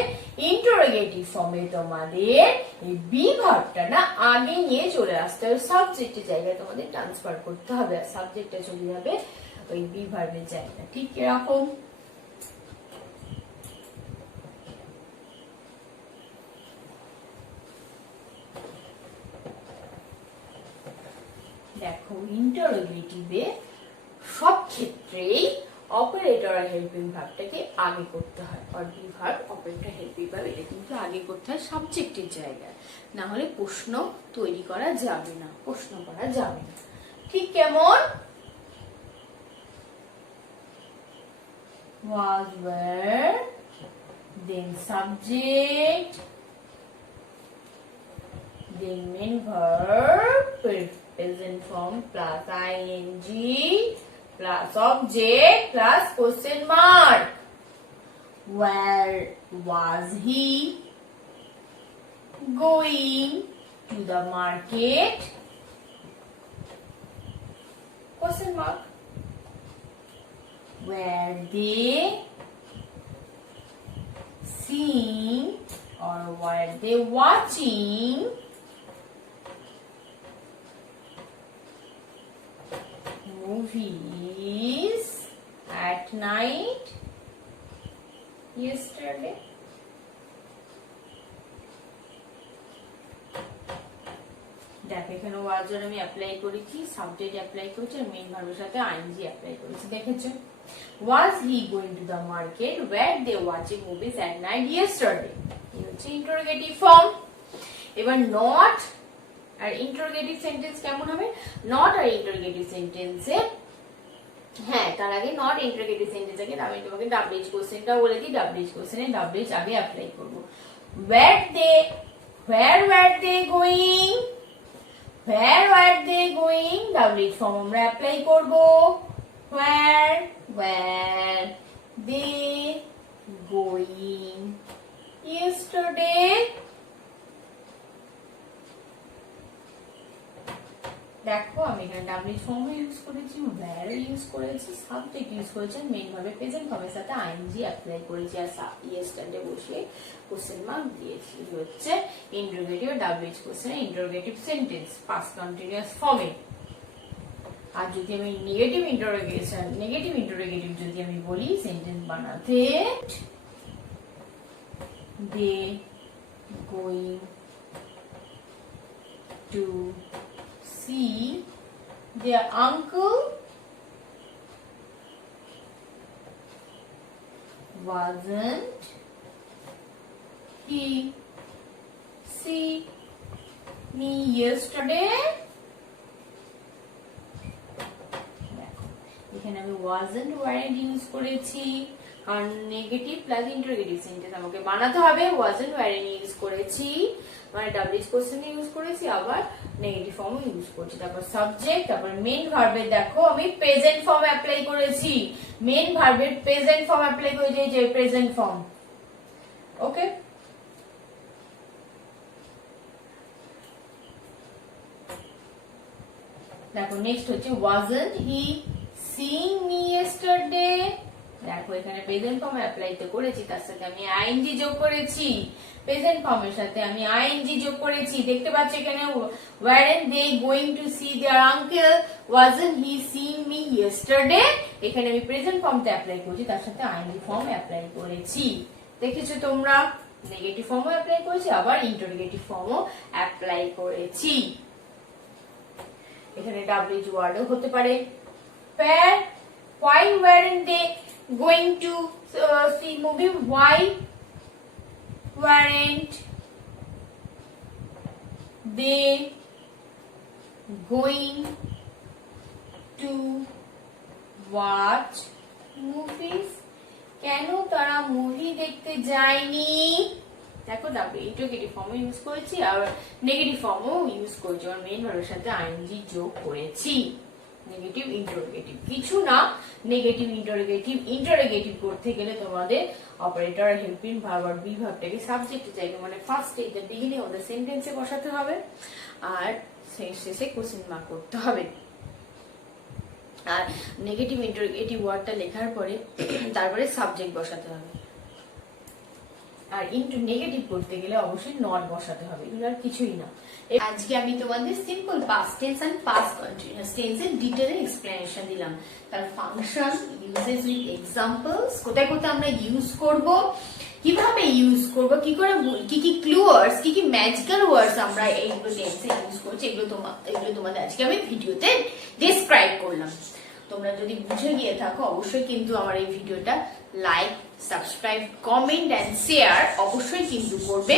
ইন্টারোগেটিভ ফর্মে তোমাদের এই বি ভার্বটা না আগে নিয়ে চলে আসতে হবে, সাবজেক্টের জায়গায় তোমাদের ট্রান্সফার করতে হবে, আর সাবজেক্টটা চলে যাবে ওই বি ভার্বের জায়গায়। ঠিক এরকম দেখো ইন্টারোগেটিভে সব ক্ষেত্রেই অপারেটর আর হেল্পিং ভার্বটাকে আগে করতে হয়, আর be verb operator helping verb এটা কিন্তু আগে করতে হয় সাবজেক্টের জায়গায়, না হলে প্রশ্ন তৈরি করা যাবে না, প্রশ্ন করা যাবে না। ঠিক কেমন? was were, then subject, then main verb, present form plus ing plus object plus question mark. Where was he going to the market? Question mark. Were they seeing or were they watching movies at night yesterday? দেখো এখানে ওয়াজ wire আমি apply করেছি, subject apply করেছি, আর main ভার্বের সাথে ING apply করেছি। দেখেছো? Was he going to the market? Were they watching movies at night yesterday? এই হচ্ছে ইন্টারোগেটিভ ফর্ম। এবার নট আর ইন্টারোগেটিভ সেন্টেন্স কেমন হবে? নট আর ইন্টারোগেটিভ সেন্টেন্সে, হ্যাঁ তার আগে নট ইন্টারোগেটিভ সেন্টেন্স আগে আমি তোমাকে ডাব্লিউএইচ কোশ্চেনটা বলে দিই, ডাব্লিউএইচ কোশ্চেনে ডাব্লিউএইচ আগে অ্যাপ্লাই করব। where were they going? Where were they going? WH form আমরা apply করব। Where were they going yesterday? দেখো আমি এখানে WH ফর্ম ইউজ করেছি, where ইউজ করেছি, সাবজেক্ট ইউজ করেছি, মেইন ভাবে প্রেজেন্ট ফর্মের সাথে আইএনজি অ্যাপ্লাই করেছি আর ইয়েস্টারডে বসিয়ে কোশ্চেন মার্ক দিয়েছি। হচ্ছে interrogative WH question interrogative sentence past continuous ফর্মে। আর যদি আমি নেগেটিভ ইন্টারোগেটিভ যদি আমি বলি সেন্টেন্স বানাতে they going to see their uncle wasn't he see me yesterday? এখানে আমি wasn't weren't ইউজ করেছি কারণ নেগেটিভ প্লাস ইন্টারোগেটিভ সেন্টেন্স আমাকে বানাতে হবে। wasn't weren't ইউজ করেছি মানে WH কোশ্চেন ইউজ করেছি, আবার নেগেটিভ ফর্মও ইউজ করছি। তারপর সাবজেক্ট, তারপর মেইন ভার্বের দেখো আমি প্রেজেন্ট ফর্ম অ্যাপ্লাই করেছি। মেইন ভার্বের প্রেজেন্ট ফর্ম অ্যাপ্লাই করেছি, যে প্রেজেন্ট ফর্ম। ওকে, দেখো নেক্সট হচ্ছে wasn't he seeing me yesterday? দেখো এখানে প্রেজেন্ট ফর্ম অ্যাপ্লাই তো করেছি, তার সাথে আমি আইএনজি যোগ করেছি। প্রেজেন্ট ফর্মের সাথে আমি আইএনজি যোগ করেছি। দেখতে পাচ্ছ এখানে weren't they going to see their uncle? wasn't he seeing me yesterday? এখানে আমি প্রেজেন্ট ফর্মটা অ্যাপ্লাই করেছি, তার সাথে আইএনজি ফর্ম অ্যাপ্লাই করেছি। দেখেছো তোমরা, নেগেটিভ ফর্মও অ্যাপ্লাই করেছি, আবার ইন্টারোগেটিভ ফর্মও অ্যাপ্লাই করেছি। এখানে WH ওয়ার্ডও হতে পারে। why weren't they going to see movie? why weren't they going to watch movies? কেন তারা মুভি দেখতে যায়নি? দেখো ইন্টারোগেটিভ ফর্মও ইউজ করেছি আর নেগেটিভ ফর্মও ইউজ করেছি, আর মেইন ভার্বের সাথে আইএনজি যোগ করেছি। নেগেটিভ ইন্টারোগেটিভ কিছু না, নেগেটিভ ইন্টারোগেটিভ করতে গেলে তোমাদের অপারেটর হেল্পিং ভার্ব আর বি ভার্বটাকে সাবজেক্টের জায়গায় মানে first the beginning of the সেন্টেন্সে বসাতে হবে আর শেষে কোশ্চেন মার্ক করতে হবে। আর নেগেটিভ ইন্টারোগেটিভ ওয়ার্ডটা লেখার পরে তারপরে সাবজেক্ট বসাতে হবে। আর নেগেটিভ করতে গেলে অবশ্যই নট বসাতে হবে, এগুলো আর কিছুই না। আজকে আমি তোমাদের simple past tense and past continuous টেন্সের ডিটেইলে এক্সপ্লেনেশন দিলাম, তার ফাংশন, ইউজেস উইথ এক্সাম্পলস, কোথায় কোথায় আমরা ইউজ করব, কিভাবে ইউজ করব, কি করে কি কি ক্লু ওয়ার্ডস, কি কি ম্যাজিক্যাল ওয়ার্ডস আমরা এইগুলো টেন্সে ইউজ করছি, এগুলো তোমাদের আজকে আমি ভিডিওতে ডেসক্রাইব করলাম। তোমরা যদি বুঝে গিয়ে থাকো অবশ্যই কিন্তু আমার এই ভিডিওটা like, subscribe, comment and share অবশ্যই কিন্তু করবে।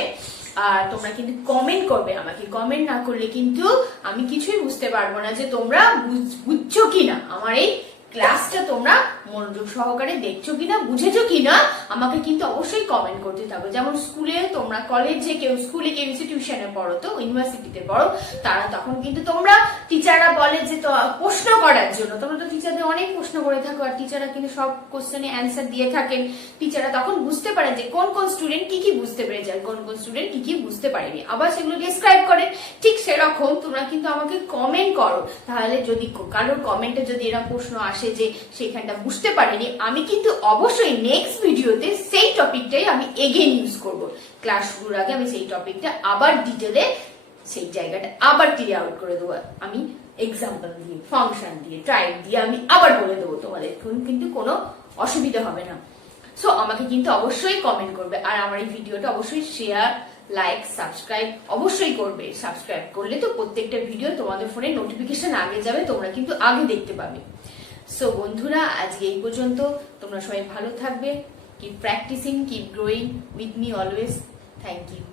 আর তোমরা কিন্তু কমেন্ট করবে আমাকে, কমেন্ট না করলে কিন্তু আমি কিছুই বুঝতে পারবো না যে তোমরা বুঝছো কিনা, আমার এই ক্লাসটা তোমরা মনোযোগ সহকারে দেখছো কিনা, বুঝেছো কিনা, আমাকে কিন্তু অবশ্যই কমেন্ট করতে থাকো। যেমন স্কুলে তোমরা কলেজে কেউ স্কুলে কেউ ইনস্টিটিউশনে পড়ো, তো ইউনিভার্সিটিতে পড়ো, তারা তখন কিন্তু তোমরা টিচাররা বলে যে প্রশ্ন করার জন্য, তোমরা তো টিচারদের অনেক প্রশ্ন করে থাকো আর টিচাররা কিন্তু সব কোশ্চেনে অ্যান্সার দিয়ে থাকেন। টিচাররা তখন বুঝতে পারেন যে কোন কোন স্টুডেন্ট কি কি বুঝতে পেরেছে আর কোন কোন স্টুডেন্ট কি কি বুঝতে পারেনি, আবার সেগুলো ডেসক্রাইব করেন। ঠিক সেরকম তোমরা কিন্তু আমাকে কমেন্ট করো, তাহলে যদি কারোর কমেন্টে যদি এরকম প্রশ্ন আসে যে সেখানটা বুঝতে পারেনি, আমি কিন্তু অবশ্যই নেক্সট ভিডিওতে সেই টপিকটাই আমি এগেইন ইউজ করব। ক্লাস শুরুর আগে আমি সেই টপিকটা আবার ডিটেলে সেই জায়গাটা আবার ক্লিয়ার আউট করে দেবো, আমি এক্সাম্পল দিয়ে, ফাংশন দিয়ে, টাইপ দিয়ে আমি আবার বলে দেবো, তোমাদের কিন্তু কোনো অসুবিধা হবে না। সো আমাকে কিন্তু অবশ্যই কমেন্ট করবে আর আমার এই ভিডিওটা অবশ্যই শেয়ার, লাইক, সাবস্ক্রাইব অবশ্যই করবে। সাবস্ক্রাইব করলে তো প্রত্যেকটা ভিডিও তোমাদের ফোনে নোটিফিকেশন আগে যাবে, তোমরা কিন্তু আগে দেখতে পাবে। সো বন্ধুরা আজকে এই পর্যন্ত, তোমরা সবাই ভালো থাকবে। Keep practising, keep growing with me always. Thank you.